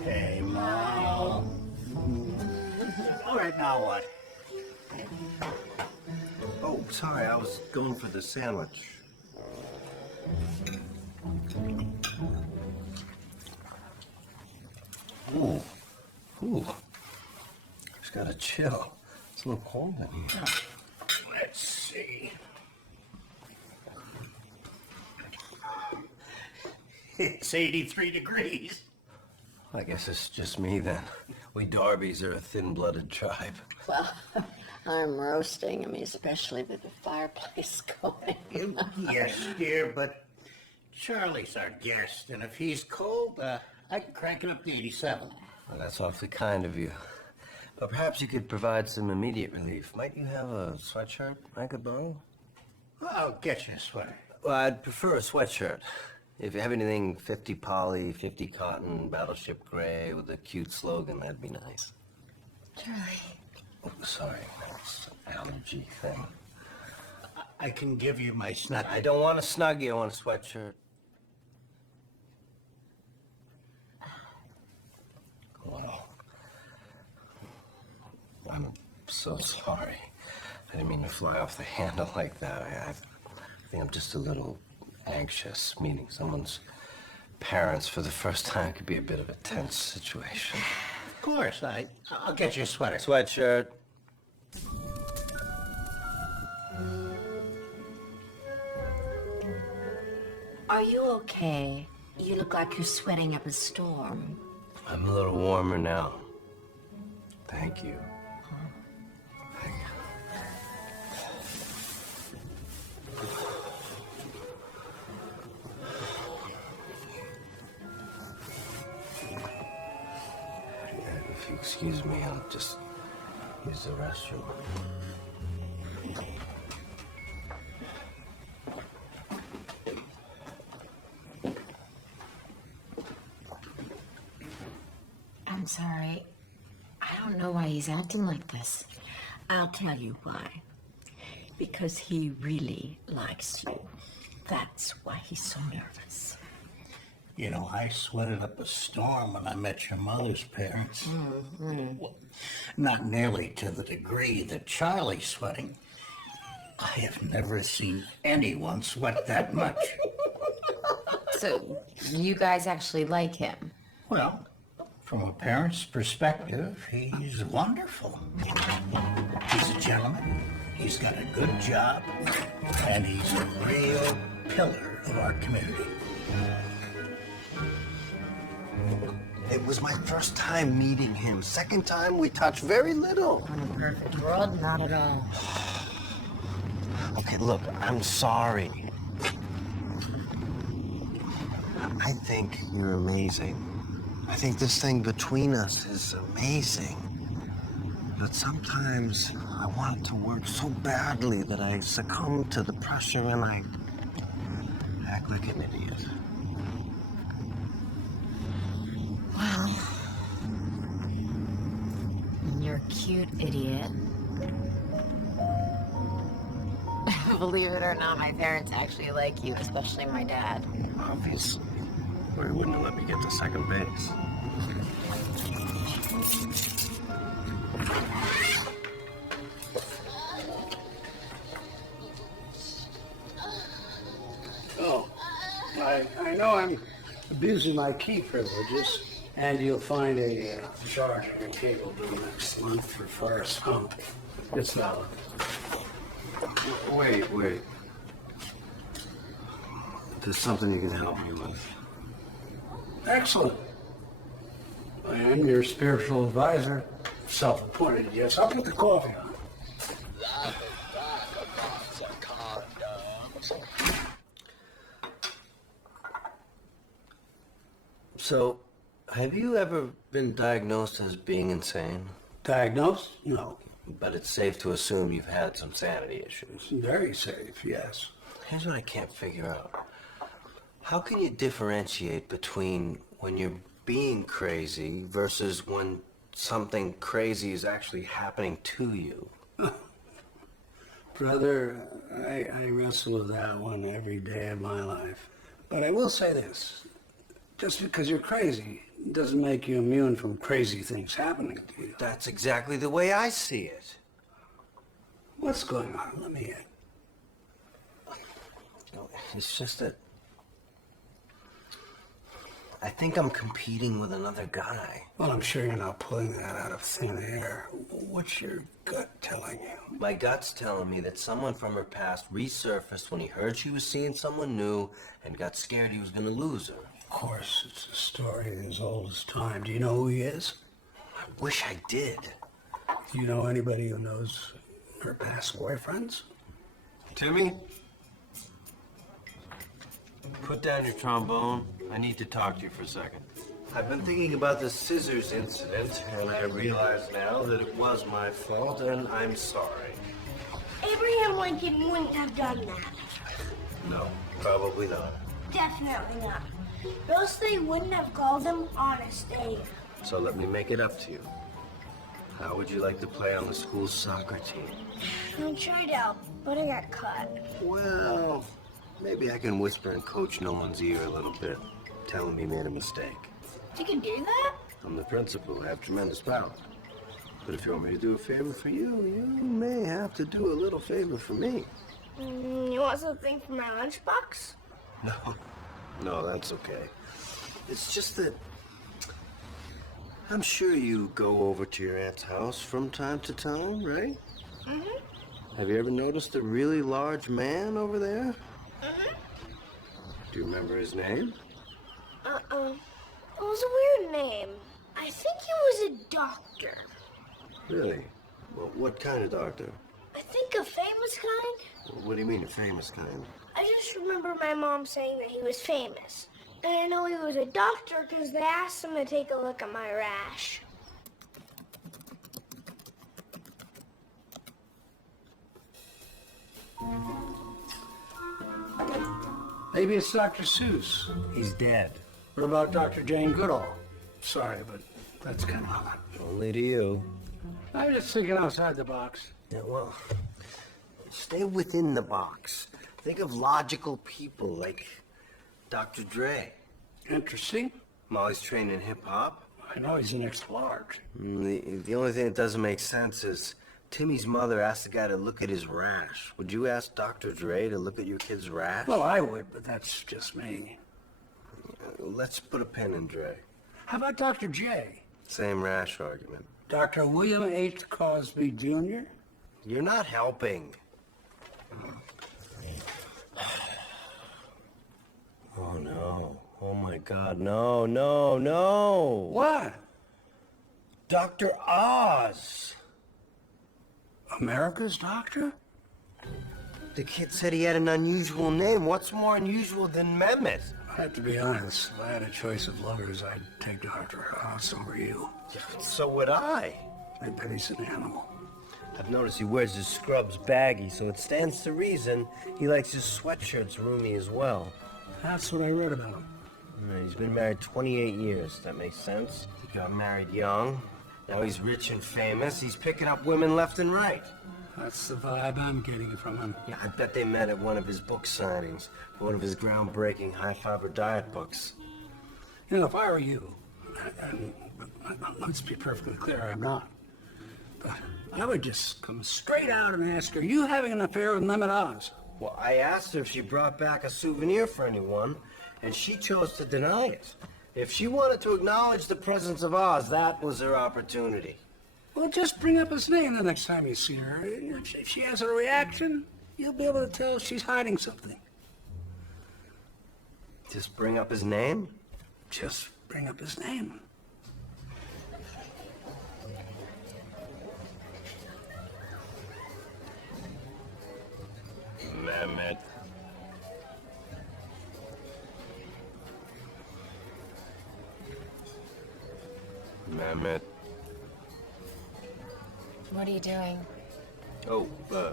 Hey, Mom. All right, now what? Oh, sorry, I was going for the sandwich. Ooh. Just got a chill. It's a little cold in here. Let's see. It's 83 degrees. I guess it's just me then. We Darbys are a thin-blooded tribe. Well, I'm roasting. I mean, especially with the fireplace going. Yes, dear, but Charlie's our guest, and if he's cold, I can crank it up to 87. Well, that's awfully kind of you. But perhaps you could provide some immediate relief. Might you have a sweatshirt I could borrow? I'll get you a sweater. Well, I'd prefer a sweatshirt. If you have anything 50 poly, 50 cotton, battleship gray with a cute slogan, that'd be nice. Charlie. Oh, sorry, that's an allergy thing. I can give you my snuggie. I don't want a snuggie, I want a sweatshirt. Well, I'm so sorry. I didn't mean to fly off the handle like that. I think I'm just a little anxious. Meeting someone's parents for the first time could be a bit of a tense situation. Of course, I'll get you a sweater. Sweatshirt. Are you okay? You look like you're sweating up a storm. I'm a little warmer now. Thank you. Thank you. If you excuse me, I'll just use the restroom. I'm sorry. I don't know why he's acting like this. I'll tell you why. Because he really likes you. That's why he's so nervous. You know, I sweated up a storm when I met your mother's parents. Well, not nearly to the degree that Charlie's sweating. I have never seen anyone sweat that much. So, you guys actually like him? Well, from a parent's perspective, he's wonderful. He's a gentleman, he's got a good job, and he's a real pillar of our community. It was my first time meeting him. Second time, we touched very little. In a perfect world, not at all. Okay, look, I'm sorry. I think you're amazing. I think this thing between us is amazing. But sometimes I want it to work so badly that I succumb to the pressure and I act like an idiot. Well, you're a cute idiot. Believe it or not, my parents actually like you, especially my dad. Obviously. Or he wouldn't have let me get to second base. Oh, I know I'm abusing my key privileges, and you'll find a charger and cable bill next month for Forest Hump. It's valid. Wait. There's something you can help me with. Excellent. I am your spiritual advisor, self-appointed. Yes, I'll put the coffee on. So, have you ever been diagnosed as being insane? Diagnosed? No. But it's safe to assume you've had some sanity issues. Very safe, yes. Here's what I can't figure out. How can you differentiate between when you're being crazy versus when something crazy is actually happening to you? Brother, I wrestle with that one every day of my life. But I will say this. Just because you're crazy doesn't make you immune from crazy things happening to you. That's exactly the way I see it. What's going on? Let me in. It's just that I think I'm competing with another guy. Well, I'm sure you're not pulling that out of thin air. What's your gut telling you? My gut's telling me that someone from her past resurfaced when he heard she was seeing someone new and got scared he was going to lose her. Of course, it's a story as old as time. Do you know who he is? I wish I did. Do you know anybody who knows her past boyfriends? Timmy? Put down your trombone. I need to talk to you for a second. I've been thinking about the scissors incident, and I realize now that it was my fault, and I'm sorry. Abraham Lincoln wouldn't have done that. No, probably not. Definitely not. Or else they wouldn't have called him Honest Abe. So let me make it up to you. How would you like to play on the school soccer team? I tried out, but I got cut. Well, maybe I can whisper in Coach Nolan's ear a little bit, tell him he made a mistake. You can do that? I'm the principal. I have tremendous power. But if you want me to do a favor for you, you may have to do a little favor for me. You want something for my lunchbox? No, that's okay. It's just that I'm sure you go over to your aunt's house from time to time, right? Mm-hmm. Have you ever noticed a really large man over there? Mm-hmm. Do you remember his name? It was a weird name. I think he was a doctor. Really? Well, what kind of doctor? I think a famous kind. What do you mean, a famous kind? I just remember my mom saying that he was famous. And I know he was a doctor because they asked him to take a look at my rash. Maybe it's Dr. Seuss. He's dead. What about Dr. Jane Goodall? Sorry, but that's kind of odd. Only to you. I was just thinking outside the box. Yeah, well, stay within the box. Think of logical people like Dr. Dre. Interesting. Molly's trained in hip-hop. I know he's an explorer. The only thing that doesn't make sense is Timmy's mother asked the guy to look at his rash. Would you ask Dr. Dre to look at your kid's rash? Well, I would, but that's just me. Let's put a pin in Dre. How about Dr. J? Same rash argument. Dr. William H. Cosby Jr.? You're not helping. Oh, no. Oh, my God. No, no, no. What? Dr. Oz. America's doctor? The kid said he had an unusual name. What's more unusual than Mehmet? I have to be honest. If I had a choice of lovers, I'd take Dr. Oz over you. So would I. I bet he's an animal. I've noticed he wears his scrubs baggy, so it stands to reason he likes his sweatshirts roomy as well. That's what I read about him. He's been married 28 years. That makes sense. He got married young. Now he's rich and famous. He's picking up women left and right. That's the vibe I'm getting from him. Yeah, I bet they met at one of his book signings, one of his groundbreaking high-fiber diet books. You know, if I were you, let's be perfectly clear, I'm not. But I would just come straight out and ask her, are you having an affair with Mehmet Oz? Well, I asked her if she brought back a souvenir for anyone, and she chose to deny it. If she wanted to acknowledge the presence of Oz, that was her opportunity. Well, just bring up his name the next time you see her. If she has a reaction, you'll be able to tell she's hiding something. Just bring up his name? Just bring up his name. Mehmet. Mehmet. What are you doing? Oh,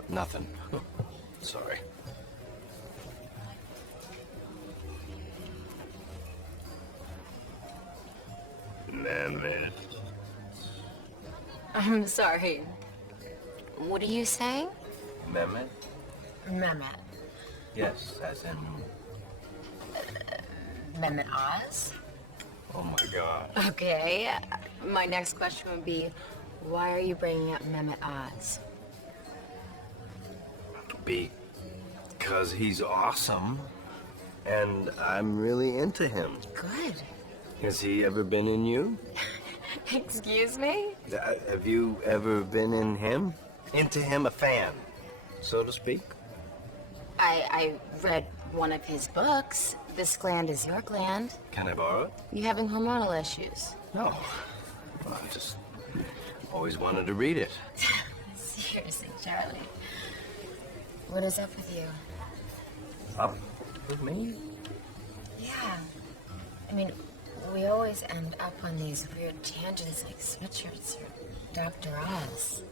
nothing. Sorry. Mehmet. I'm sorry. What are you saying? Mehmet? Mehmet. Yes, as in... Mehmet Oz? Oh my God. Okay. My next question would be, why are you bringing up Mehmet Oz? Because he's awesome, and I'm really into him. Good. Has he ever been in you? Excuse me? Have you ever been in him? Into him, a fan, so to speak? I read one of his books. This gland is your gland. Can I borrow it? You having hormonal issues? No. Well, I just always wanted to read it. Seriously, Charlie. What is up with you? Up with me? Yeah. I mean, we always end up on these weird tangents like sweatshirts or Dr. Oz.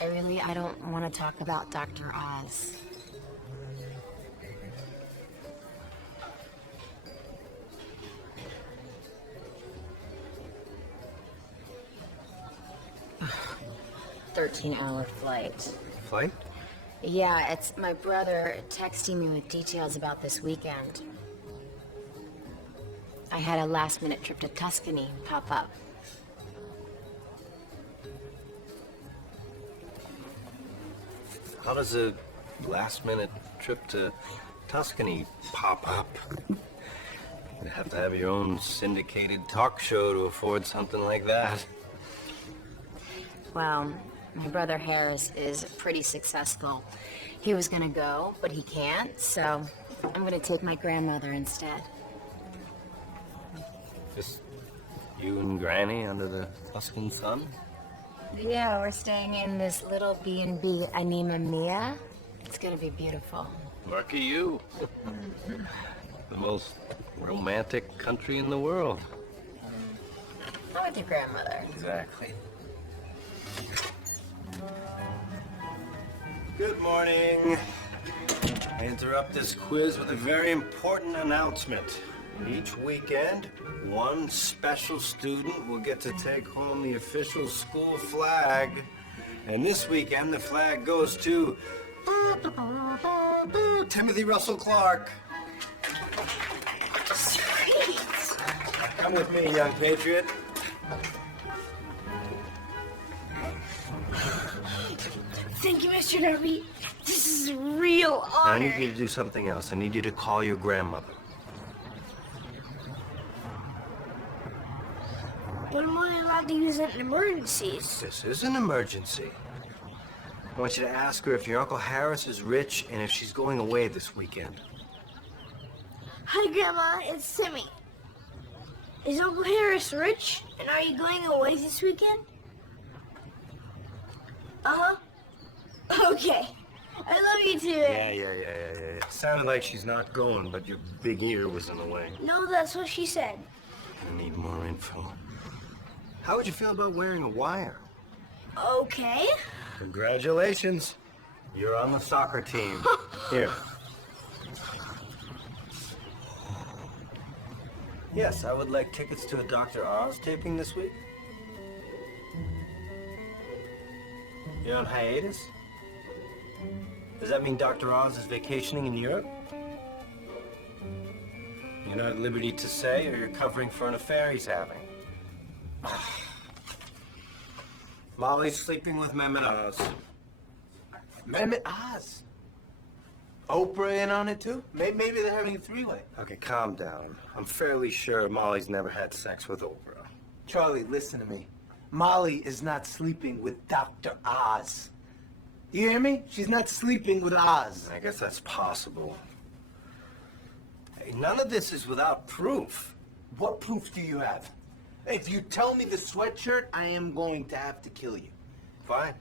I don't want to talk about Dr. Oz. 13-hour flight. Flight? Yeah, it's my brother texting me with details about this weekend. I had a last-minute trip to Tuscany pop up. How does a last-minute trip to Tuscany pop up? You'd have to have your own syndicated talk show to afford something like that. Well, my brother Harris is pretty successful. He was gonna go, but he can't, so I'm gonna take my grandmother instead. Just you and Granny under the Tuscan sun? Yeah, we're staying in this little B&B, Anima Mia. It's gonna be beautiful. Lucky you. The most romantic country in the world. How with your grandmother? Exactly. Good morning. I interrupt this quiz with a very important announcement. Each weekend, one special student will get to take home the official school flag. And this weekend, the flag goes to Timothy Russell Clark. Sweet. Come with me, young patriot. Thank you, Mr. Darby. This is a real honor. I need you to do something else. I need you to call your grandmother. But I'm only allowed to use it in emergencies. This is an emergency. I want you to ask her if your Uncle Harris is rich and if she's going away this weekend. Hi, Grandma. It's Timmy. Is Uncle Harris rich? And are you going away this weekend? Uh-huh. Okay. I love you too. Yeah. Sounded like she's not going, but your big ear was in the way. No, that's what she said. I need more info. How would you feel about wearing a wire? Okay. Congratulations. You're on the soccer team. Here. Yes, I would like tickets to a Dr. Oz taping this week. You're on hiatus? Does that mean Dr. Oz is vacationing in Europe? You're not at liberty to say, or you're covering for an affair he's having. Molly's sleeping with Mehmet Oz. Mehmet Oz. Oprah in on it too? Maybe they're having a three-way. Okay, calm down. I'm fairly sure Molly's never had sex with Oprah. Charlie, listen to me. Molly is not sleeping with Dr. Oz. You hear me? She's not sleeping with Oz. I guess that's possible. Hey, none of this is without proof. What proof do you have? If you tell me the sweatshirt, I am going to have to kill you. Fine.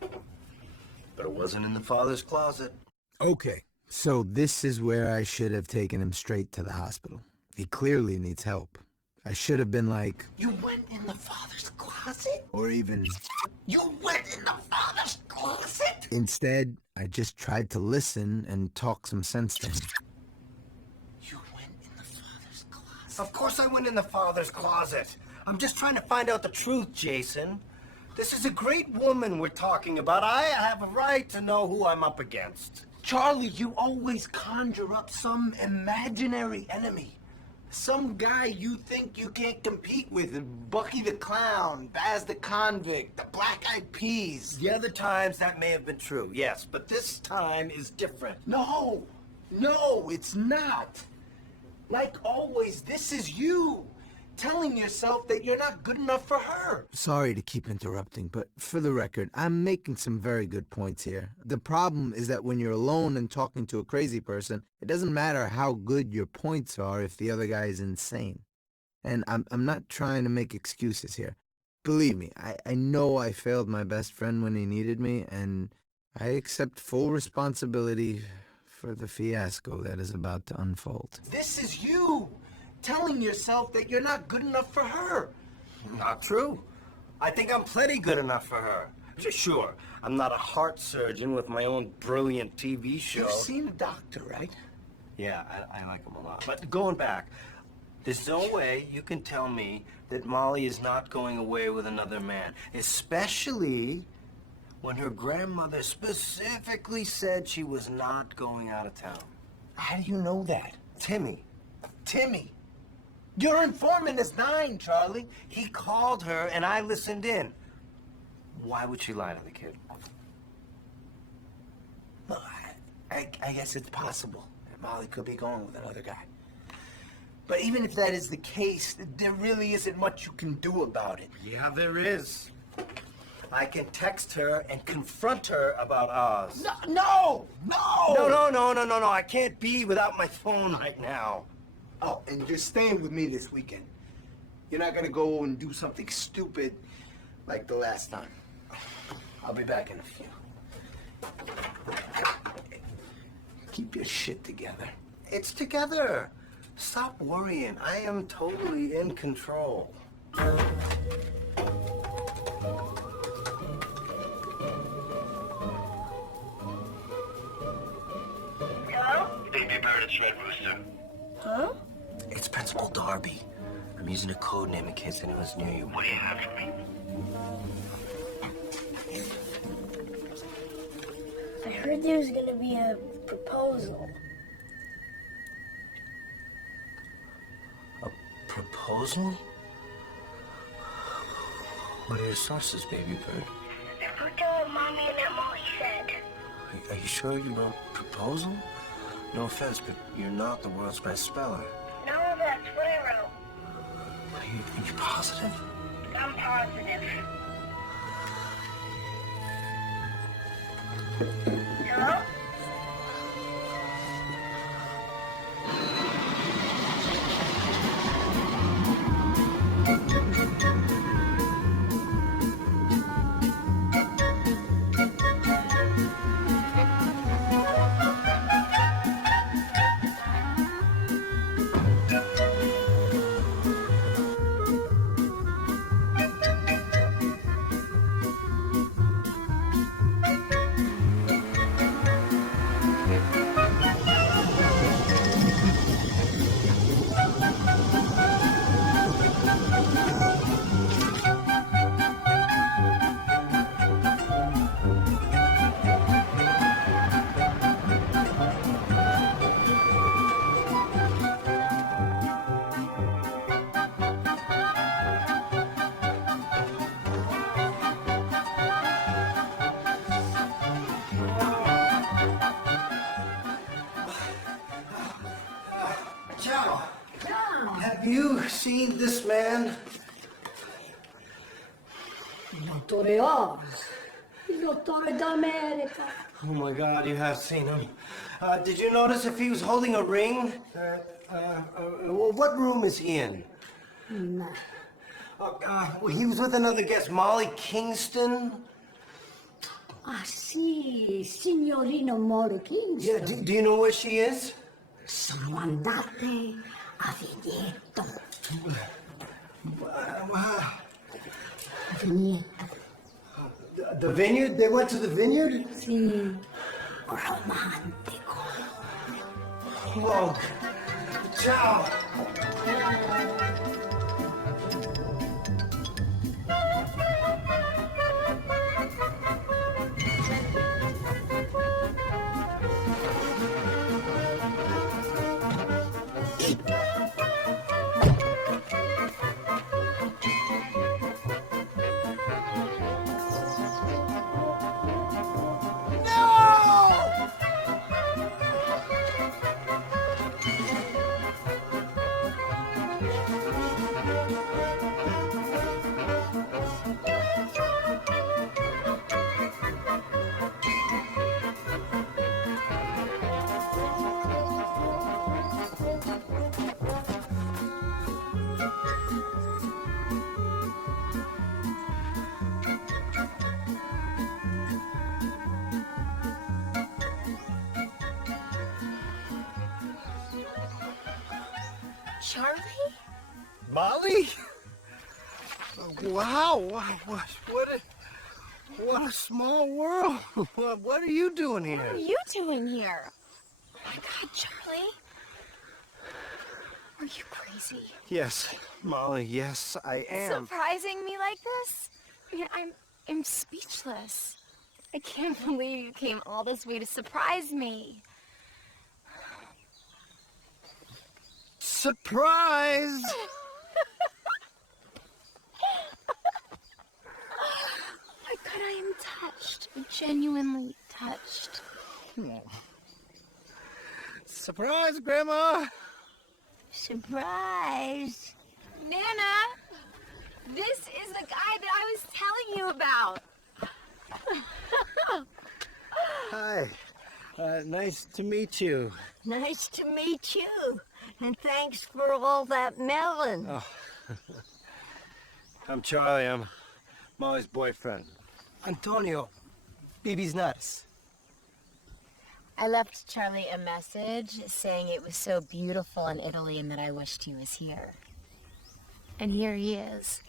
But it wasn't in the father's closet. Okay, so this is where I should have taken him straight to the hospital. He clearly needs help. I should have been like, You went in the father's closet? or even... You went in the father's closet? Instead, I just tried to listen and talk some sense to him. You went in the father's closet? Of course I went in the father's closet. I'm just trying to find out the truth, Jason. This is a great woman we're talking about. I have a right to know who I'm up against. Charlie, you always conjure up some imaginary enemy. Some guy you think you can't compete with. Bucky the Clown, Baz the Convict, the Black Eyed Peas. The other times that may have been true, yes, but this time is different. No, it's not. Like always, this is you. Telling yourself that you're not good enough for her. Sorry to keep interrupting, but for the record, I'm making some very good points here. The problem is that when you're alone and talking to a crazy person, it doesn't matter how good your points are if the other guy is insane. And I'm not trying to make excuses here. Believe me, I know I failed my best friend when he needed me, and I accept full responsibility for the fiasco that is about to unfold. This is you! Telling yourself that you're not good enough for her. Not true. I think I'm plenty good enough for her. Sure, I'm not a heart surgeon with my own brilliant TV show. You've seen a doctor, right? Yeah, I like him a lot. But going back, There's no way you can tell me that Molly is not going away with another man, especially when her grandmother specifically said she was not going out of town. How do you know that? Timmy. Your informant is 9, Charlie. He called her and I listened in. Why would she lie to the kid? Well, I guess it's possible that Molly could be going with another guy. But even if that is the case, there really isn't much you can do about it. Yeah, there is. I can text her and confront her about Oz. No! No, I can't be without my phone right now. Oh, and you're staying with me this weekend. You're not gonna go and do something stupid like the last time. I'll be back in a few. Keep your shit together. It's together. Stop worrying. I am totally in control. Hello? Baby Bird, it's Red Rooster. Huh? It's Principal Darby. I'm using a code name in case anyone's near you. What do you have for me? I heard there was gonna be a proposal. A proposal? What are your sources, Baby Bird? I looked at what Mommy and Aunt Molly said. Are you sure you wrote proposal? No offense, but you're not the world's best speller. No, that's what I wrote. Are you positive? I'm positive. Hello? Ciao. Have you seen this man? Dottore Oz, il dottore d'America. Oh my God, you have seen him. Did you notice if he was holding a ring? What room is he in? No. He was with another guest, Molly Kingston. Ah, sì, signorino Molly Kingston. Yeah, do you know where she is? Sono andate a Vigneto. Vigneto. The vineyard? They went to the vineyard? Sì, romantico. Oh, ciao. Charlie? Molly? Wow, what a small world. What are you doing here? What are you doing here? Oh my God, Charlie. Are you crazy? Yes, Molly, yes, I am. Surprising me like this? I mean, I'm speechless. I can't believe you came all this way to surprise me. Surprise! My God, I am touched. Genuinely touched. Surprise, Grandma! Surprise! Nana! This is the guy that I was telling you about. Hi. Nice to meet you. Nice to meet you. And thanks for all that melon. Oh. I'm Charlie. I'm Molly's boyfriend. Antonio, Bibi's nuts. I left Charlie a message saying it was so beautiful in Italy and that I wished he was here. And here he is.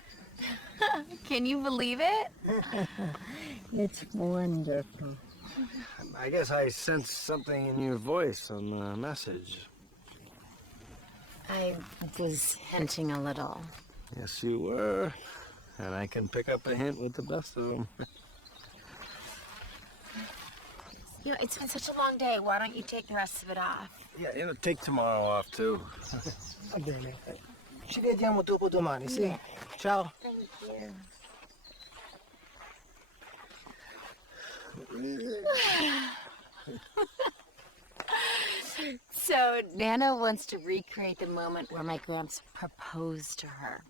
Can you believe it? It's wonderful. I guess I sensed something in your voice on the message. I was hinting a little. Yes, you were. And I can pick up a hint with the best of them. You know, it's been such a long day. Why don't you take the rest of it off? Yeah, take tomorrow off, too. Va bene. Ci vediamo dopo domani, sì? Yeah. Ciao. Thank you. So, Nana wants to recreate the moment where my gramps proposed to her.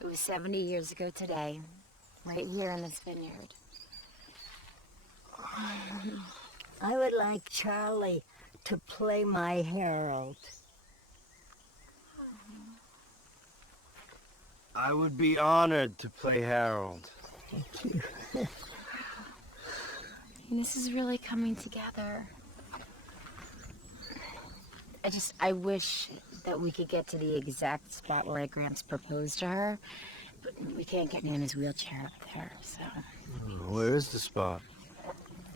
It was 70 years ago today, right here in this vineyard. I would like Charlie to play my herald. I would be honored to play Harold. Thank you. And this is really coming together. I wish that we could get to the exact spot where Gramps proposed to her, but we can't get Nana's wheelchair up there, so. Where is the spot?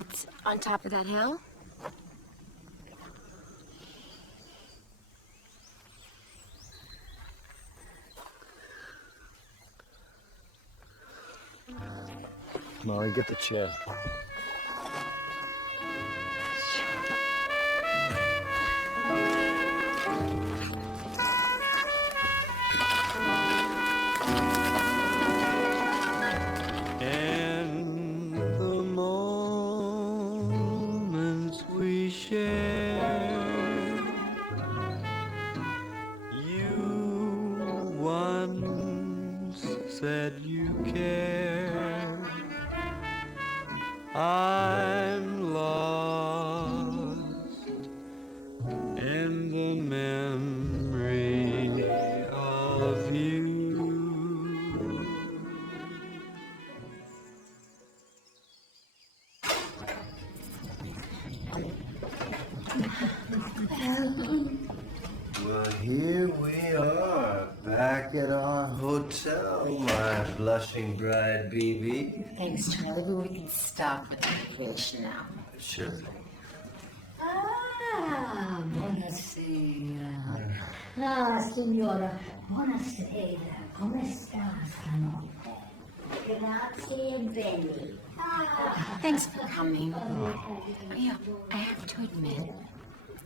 It's on top of that hill. Molly, get the chair. And the moments we share, you once said you care. I'm lost in the memory of you. Well, here we are, back at our hotel, my blushing bride, BB. Thanks, Charlie, but we can stop with the creation now. Sure. Ah, buonasera. Ah, signora, buonasera. Come sta stanotte? Grazie bene. Thanks for coming. Yeah, I have to admit,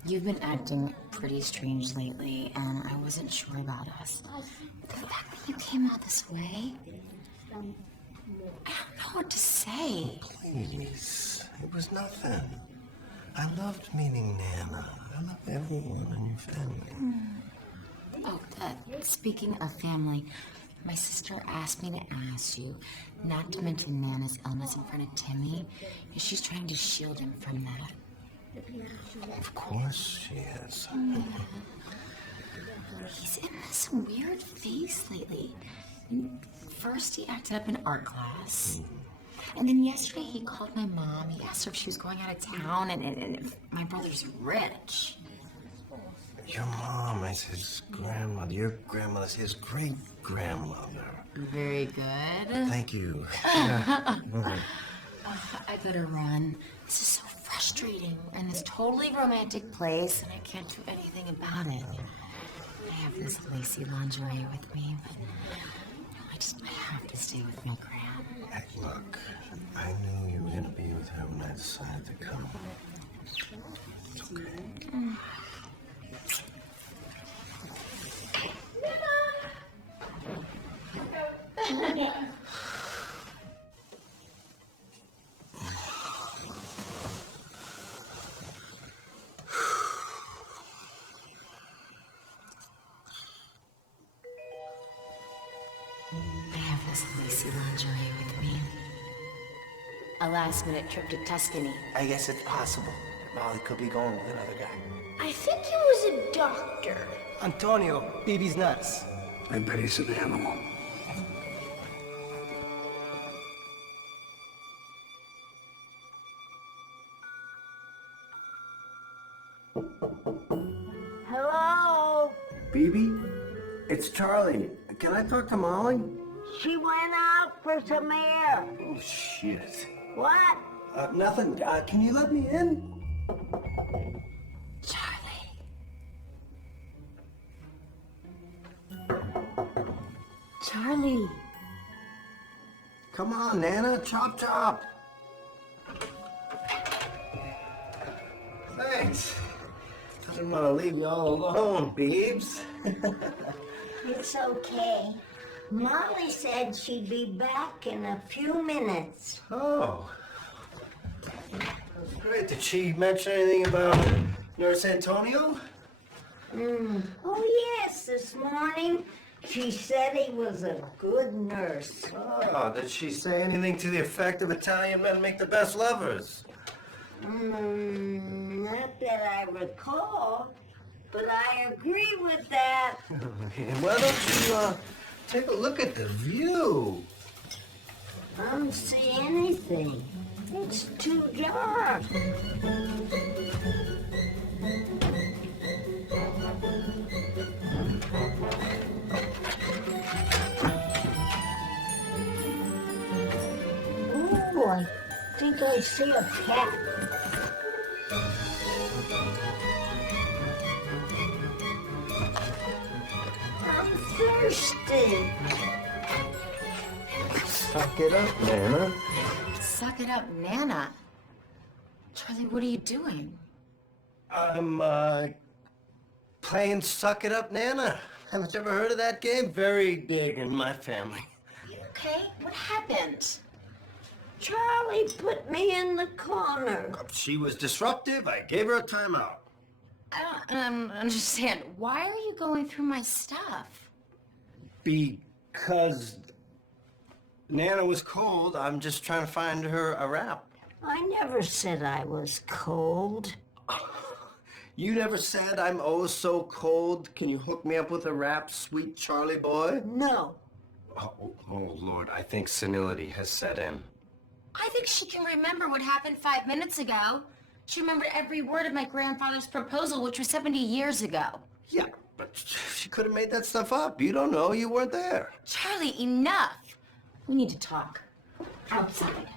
you've been acting pretty strange lately, and I wasn't sure about us. The fact that you came out this way, I don't know what to say. Please, it was nothing. I loved meeting Nana. I love everyone in your family. Oh, speaking of family, my sister asked me to ask you not to mention Nana's illness in front of Timmy. She's trying to shield him from that. Of course she is. He's in this weird phase lately. First, he acted up in art class. And then yesterday, he called my mom. He asked her if she was going out of town, and if my brother's rich. Your mom is his grandmother. Your grandmother's his great-grandmother. Very good. Thank you. I better run. This is so frustrating. In this totally romantic place, and I can't do anything about it. I have this lacy lingerie with me, but I have to stay with my Gran. Hey, look, I knew you were gonna be with her when I decided to come. It's okay. I have this lacy lingerie with me. A last-minute trip to Tuscany. I guess it's possible that Molly could be going with another guy. I think he was a doctor. Antonio, BB's nuts. I bet he's an animal. Hello? BB? It's Charlie. Can I talk to Molly? She went out for some air. Oh, shit. What? Nothing. Can you let me in? Charlie. Charlie. Come on, Nana. Chop, chop. Thanks. I didn't want to leave you all alone, Beebs. It's okay. Molly said she'd be back in a few minutes. Oh. That's great. Did she mention anything about Nurse Antonio? Oh, yes, this morning she said he was a good nurse. Oh, did she say anything to the effect of Italian men make the best lovers? Not that I recall, but I agree with that. Why don't you take a look at the view? I don't see anything. It's too dark. Oh, I think I see a cat. I'm thirsty. Suck it up, Nana. Suck it up, Nana. Charlie, what are you doing? I'm, playing Suck It Up, Nana. Haven't you ever heard of that game? Very big in my family. Okay, what happened? Charlie put me in the corner. She was disruptive. I gave her a timeout. I don't understand. Why are you going through my stuff? Because Nana was cold. I'm just trying to find her a wrap. I never said I was cold. You never said I'm oh so cold. Can you hook me up with a wrap, sweet Charlie boy? No. Oh, Lord, I think senility has set in. I think she can remember what happened 5 minutes ago. She remembered every word of my grandfather's proposal, which was 70 years ago. Yeah, but she could have made that stuff up. You don't know. You weren't there. Charlie, enough. We need to talk. Outside.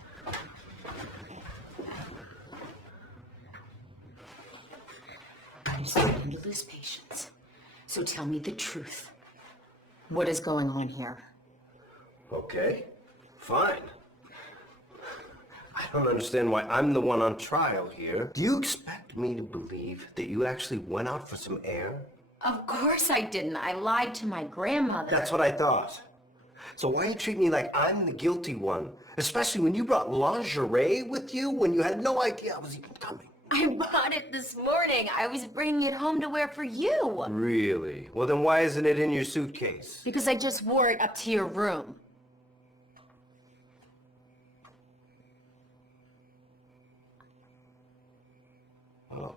I'm starting to lose patience. So tell me the truth. What is going on here? Okay, fine. I don't understand why I'm the one on trial here. Do you expect me to believe that you actually went out for some air? Of course I didn't. I lied to my grandmother. That's what I thought. So why you treat me like I'm the guilty one? Especially when you brought lingerie with you when you had no idea I was even coming. I bought it this morning. I was bringing it home to wear for you. Really? Well, then why isn't it in your suitcase? Because I just wore it up to your room. Oh.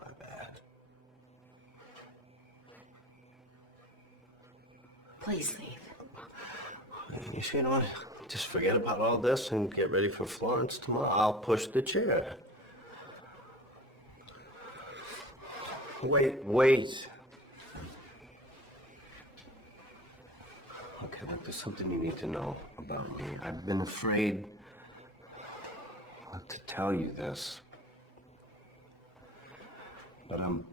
My bad. Please leave. You know what? Just forget about all this and get ready for Florence tomorrow. I'll push the chair. Wait. Okay, look, there's something you need to know about me. I've been afraid to tell you this, but I'm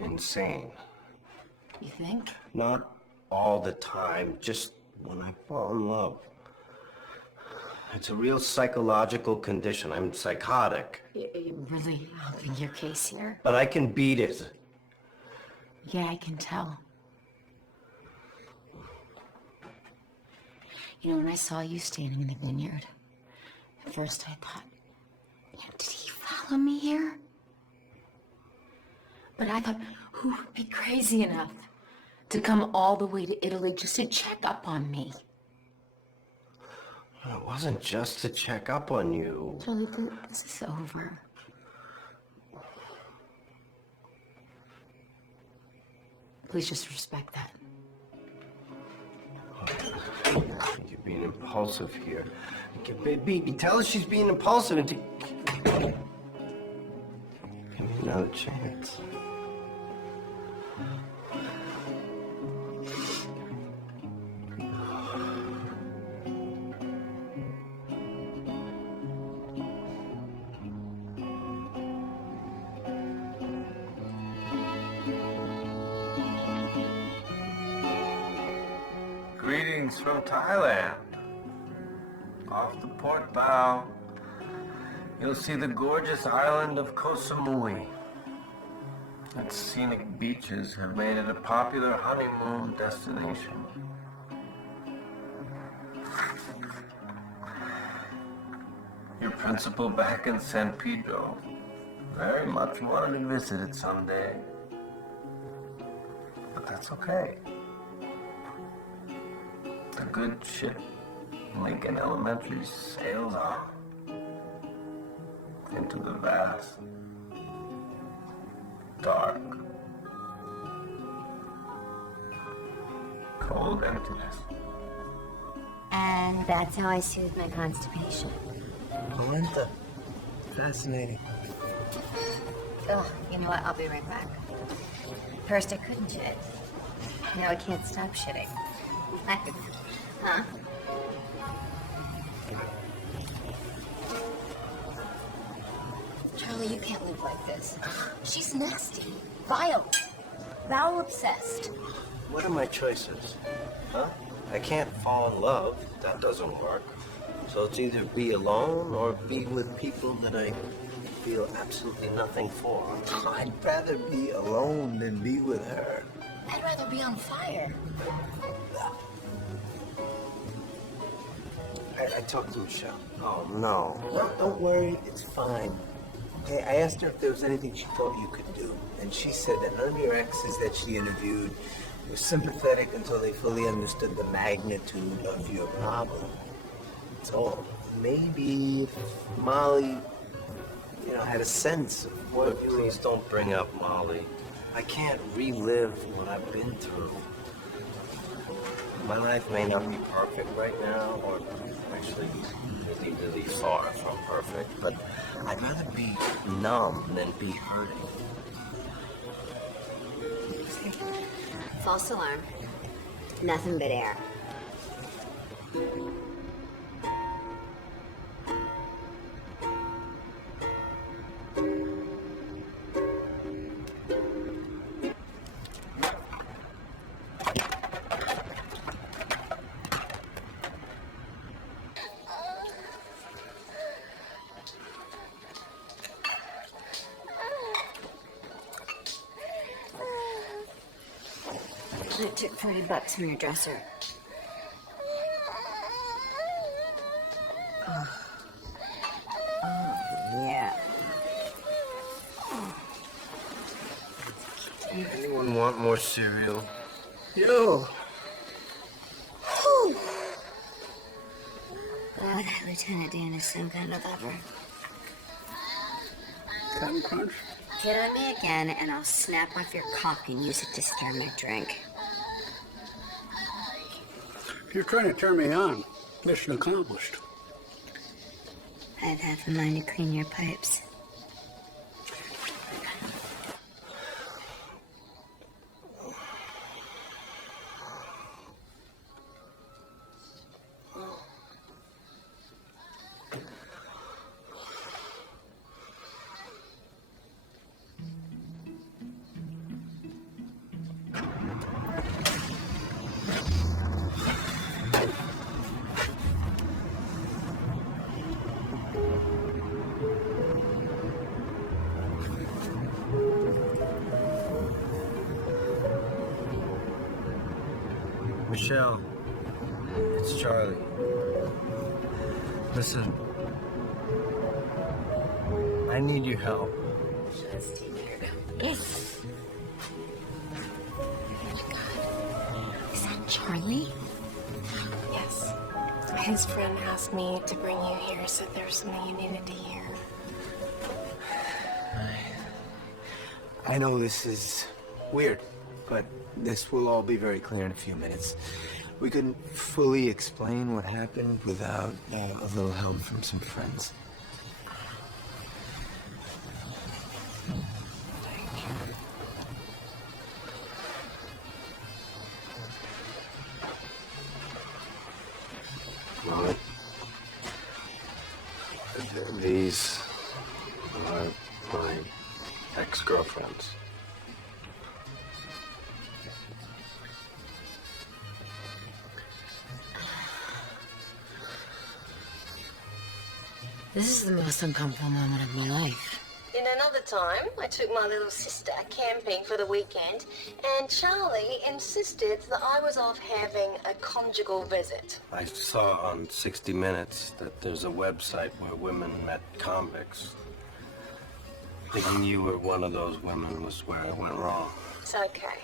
insane. You think? Not all the time, just when I fall in love. It's a real psychological condition. I'm psychotic. You're really helping your case here. But I can beat it. Yeah, I can tell. You know, when I saw you standing in the vineyard, at first I thought, did he follow me here? But I thought, who would be crazy enough to come all the way to Italy just to check up on me? It wasn't just to check up on you. Charlie, this is over. Please just respect that. You're being impulsive here. Baby, tell her she's being impulsive and give me another chance. Greetings from Thailand. Off the port bow, you'll see the gorgeous island of Koh Samui. Its scenic beaches have made it a popular honeymoon destination. Your principal back in San Pedro very much wanted to visit it someday. But that's okay. The good ship Lincoln Elementary sails on into the vast, dark, cold emptiness. And that's how I soothe my constipation. Polenta. Fascinating. Oh, you know what? I'll be right back. First I couldn't shit. Now I can't stop shitting. Huh? Charlie, you can't live like this. She's nasty, vile, bowel obsessed. What are my choices? Huh? I can't fall in love. That doesn't work. So it's either be alone or be with people that I feel absolutely nothing for. I'd rather be alone than be with her. I'd rather be on fire. I talked to Michelle. Oh, no. No, don't worry, it's fine. Okay, I asked her if there was anything she thought you could do, and she said that none of your exes that she interviewed were sympathetic until they fully understood the magnitude of your problem. So maybe if Molly, had a sense of what you were... Please don't bring up Molly. I can't relive what I've been through. My life may not be perfect right now, or actually really, really far from perfect, but I'd rather be numb than be hurting. False alarm. Nothing but air. I took $40 from your dresser. Yeah. Anyone want more cereal? Yo! Oh, that Lieutenant Dan is some kind of lover. Captain Crunch? Hit on me again, and I'll snap off your cock and use it to stir my drink. If you're trying to turn me on, mission accomplished. I've half a mind to clean your pipes. Michelle, it's Charlie. Listen, I need your help. Let's take care of him. Yes. Oh my God. Is that Charlie? Yes. His friend asked me to bring you here, said there's something you needed to hear. I know this is weird, but this will all be very clear in a few minutes. We couldn't fully explain what happened without a little help from some friends. Molly, these are my ex-girlfriends. This is the most uncomfortable moment of my life. In another time, I took my little sister camping for the weekend, and Charlie insisted that I was off having a conjugal visit. I saw on 60 Minutes that there's a website where women met convicts. Thinking you were one of those women was where I went wrong. It's okay.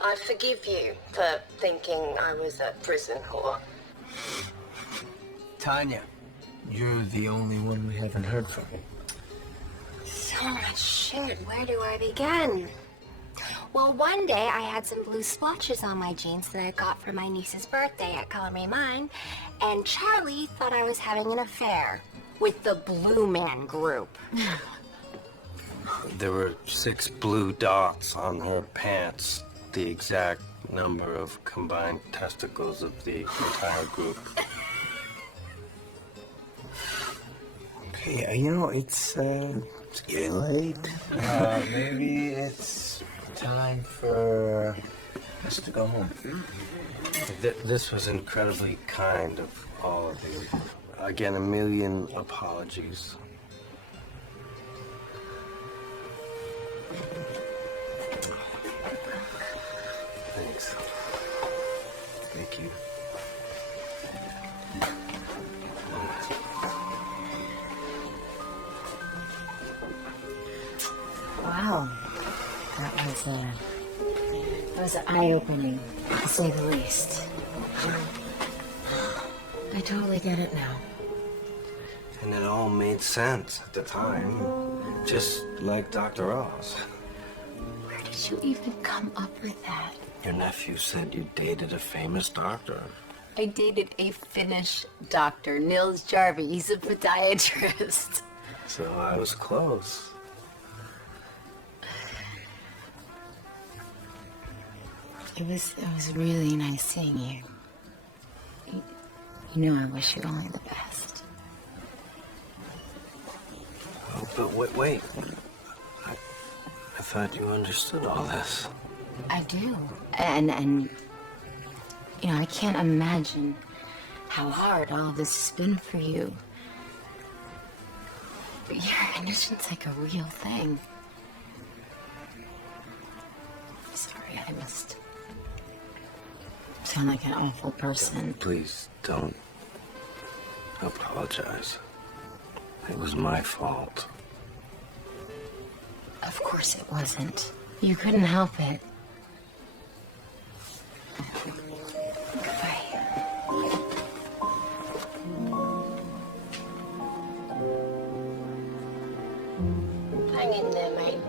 I forgive you for thinking I was a prison whore. Tanya, you're the only one we haven't heard from. So much shit. Where do I begin? Well, one day I had some blue splotches on my jeans that I got for my niece's birthday at Color Me Mine, and Charlie thought I was having an affair with the Blue Man Group. There were 6 blue dots on her pants, the exact number of combined testicles of the entire group. Okay, you know, it's getting late. Maybe it's time for us to go home. This was incredibly kind of all of you. Again, a million apologies. Thanks. Thank you. Wow. That was eye-opening, to say the least. I totally get it now. And it all made sense at the time. Just like Dr. Oz. Where did you even come up with that? Your nephew said you dated a famous doctor. I dated a Finnish doctor, Nils Jarvi. He's a podiatrist. So I was close. It was really nice seeing you. You know I wish you only the best. Oh, but wait. I thought you understood all this. I do. And you know, I can't imagine how hard all of this has been for you. But your innocence like a real thing. Sorry, I must sound like an awful person. Please don't apologize. It was my fault. Of course it wasn't. You couldn't help it. Goodbye. Hang in there, mate.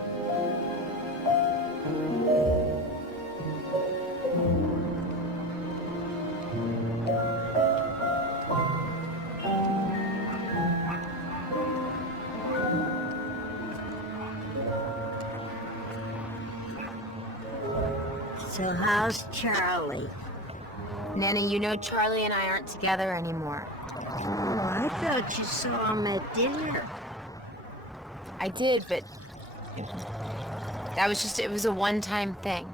So how's Charlie? Nana, you know Charlie and I aren't together anymore. Oh, I thought you saw him at dinner. I did, but that was just, it was a one-time thing.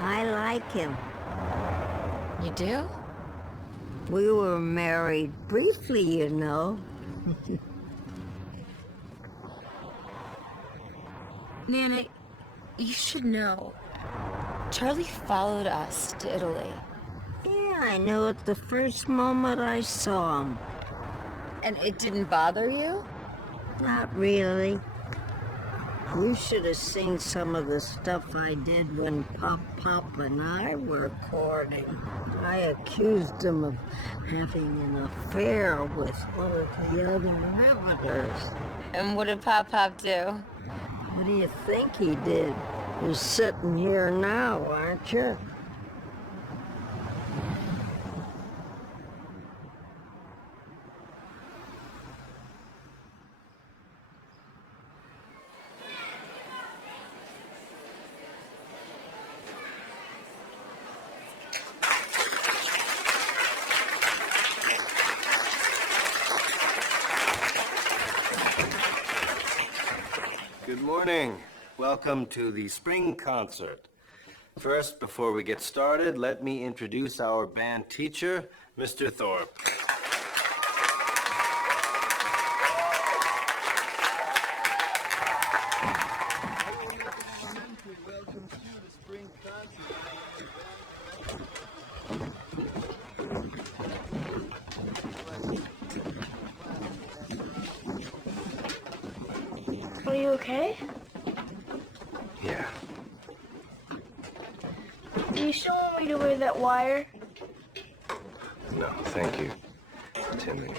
I like him. You do? We were married briefly, you know. Nana, you should know. Charlie followed us to Italy. I knew it the first moment I saw him. And it didn't bother you? Not really. You should have seen some of the stuff I did when Pop and I were courting. I accused him of having an affair with one of the other riveters. And what did Pop do? What do you think he did? You're sitting here now, aren't you? Good morning. Welcome to the spring concert. First, before we get started, let me introduce our band teacher, Mr. Thorpe. Are you okay? Yeah. Do you still want me to wear that wire? No, thank you, Timmy.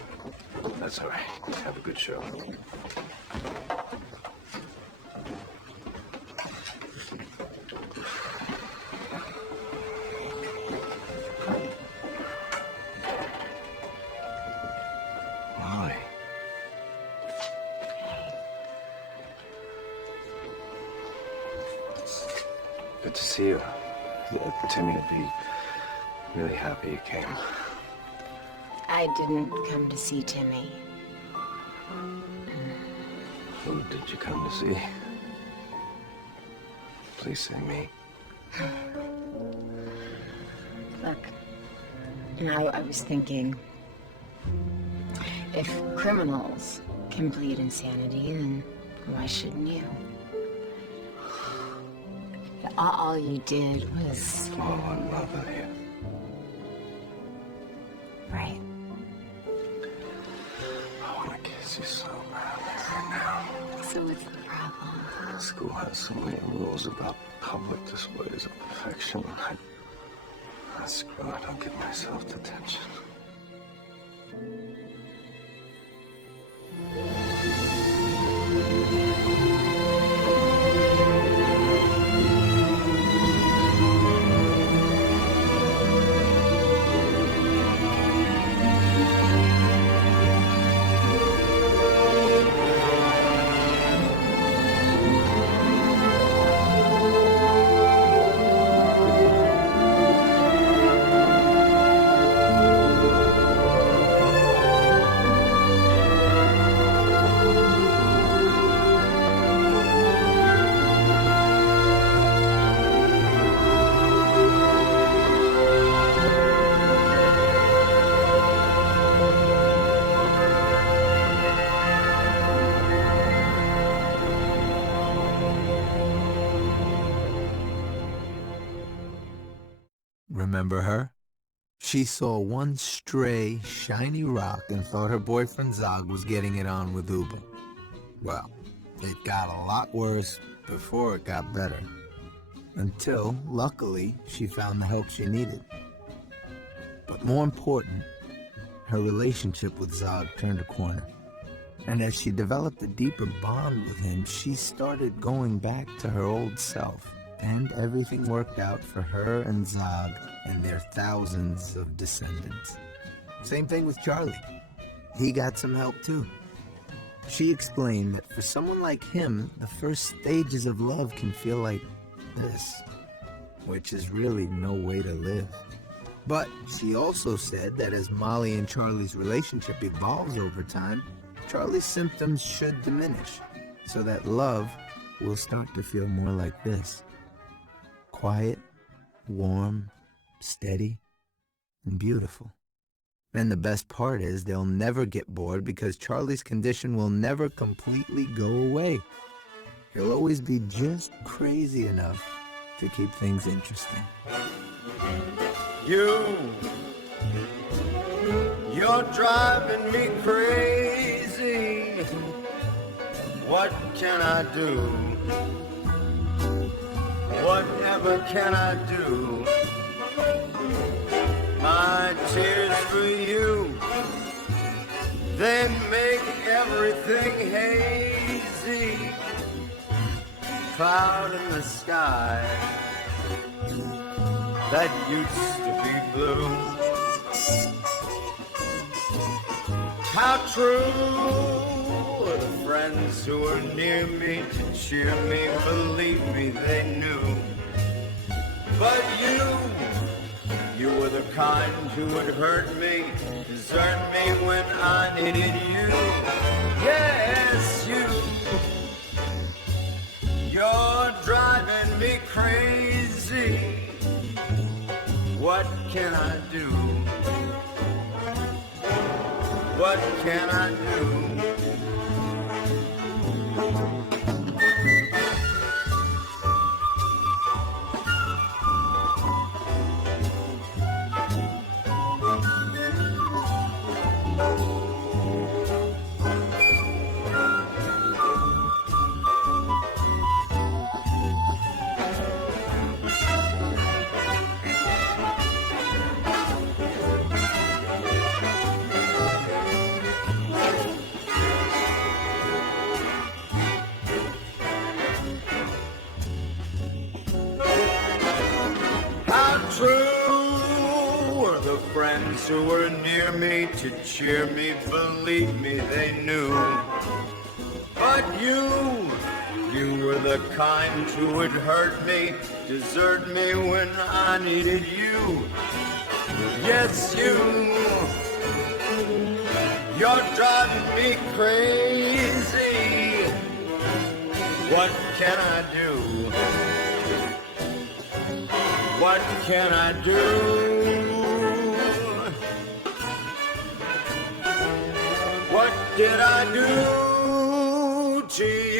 That's all right. Have a good show. Molly. Good to see you. Timmy will be really happy you came. I didn't come to see Timmy. Who did you come to see? Please say me. Look, I was thinking, if criminals can plead insanity, then why shouldn't you? All you did was fall in love with you. Right. I want to kiss you so badly right now. So what's the problem? School has so many rules about public displays of affection. I screw it. I'll give myself detention. Remember her? She saw one stray, shiny rock and thought her boyfriend Zog was getting it on with Uber. Well, it got a lot worse before it got better. Until, luckily, she found the help she needed. But more important, her relationship with Zog turned a corner. And as she developed a deeper bond with him, she started going back to her old self. And everything worked out for her and Zog and their thousands of descendants. Same thing with Charlie. He got some help too. She explained that for someone like him, the first stages of love can feel like this, which is really no way to live. But she also said that as Molly and Charlie's relationship evolves over time, Charlie's symptoms should diminish, so that love will start to feel more like this. Quiet, warm, steady, and beautiful. And the best part is they'll never get bored because Charlie's condition will never completely go away. He'll always be just crazy enough to keep things interesting. You You're driving me crazy. What can I do? Whatever can I do? My tears for you, they make everything hazy. Cloud in the sky that used to be blue. How true are the friends who were near me to cheer me, believe me, they knew. But you were the kind who would hurt me, desert me when I needed you. Yes, you. You're driving me crazy. What can I do? What can I do? Who were near me to cheer me, believe me, they knew. But you were the kind who would hurt me, desert me when I needed you. Yes, you're driving me crazy. What can I do? What can I do? What did I do to you?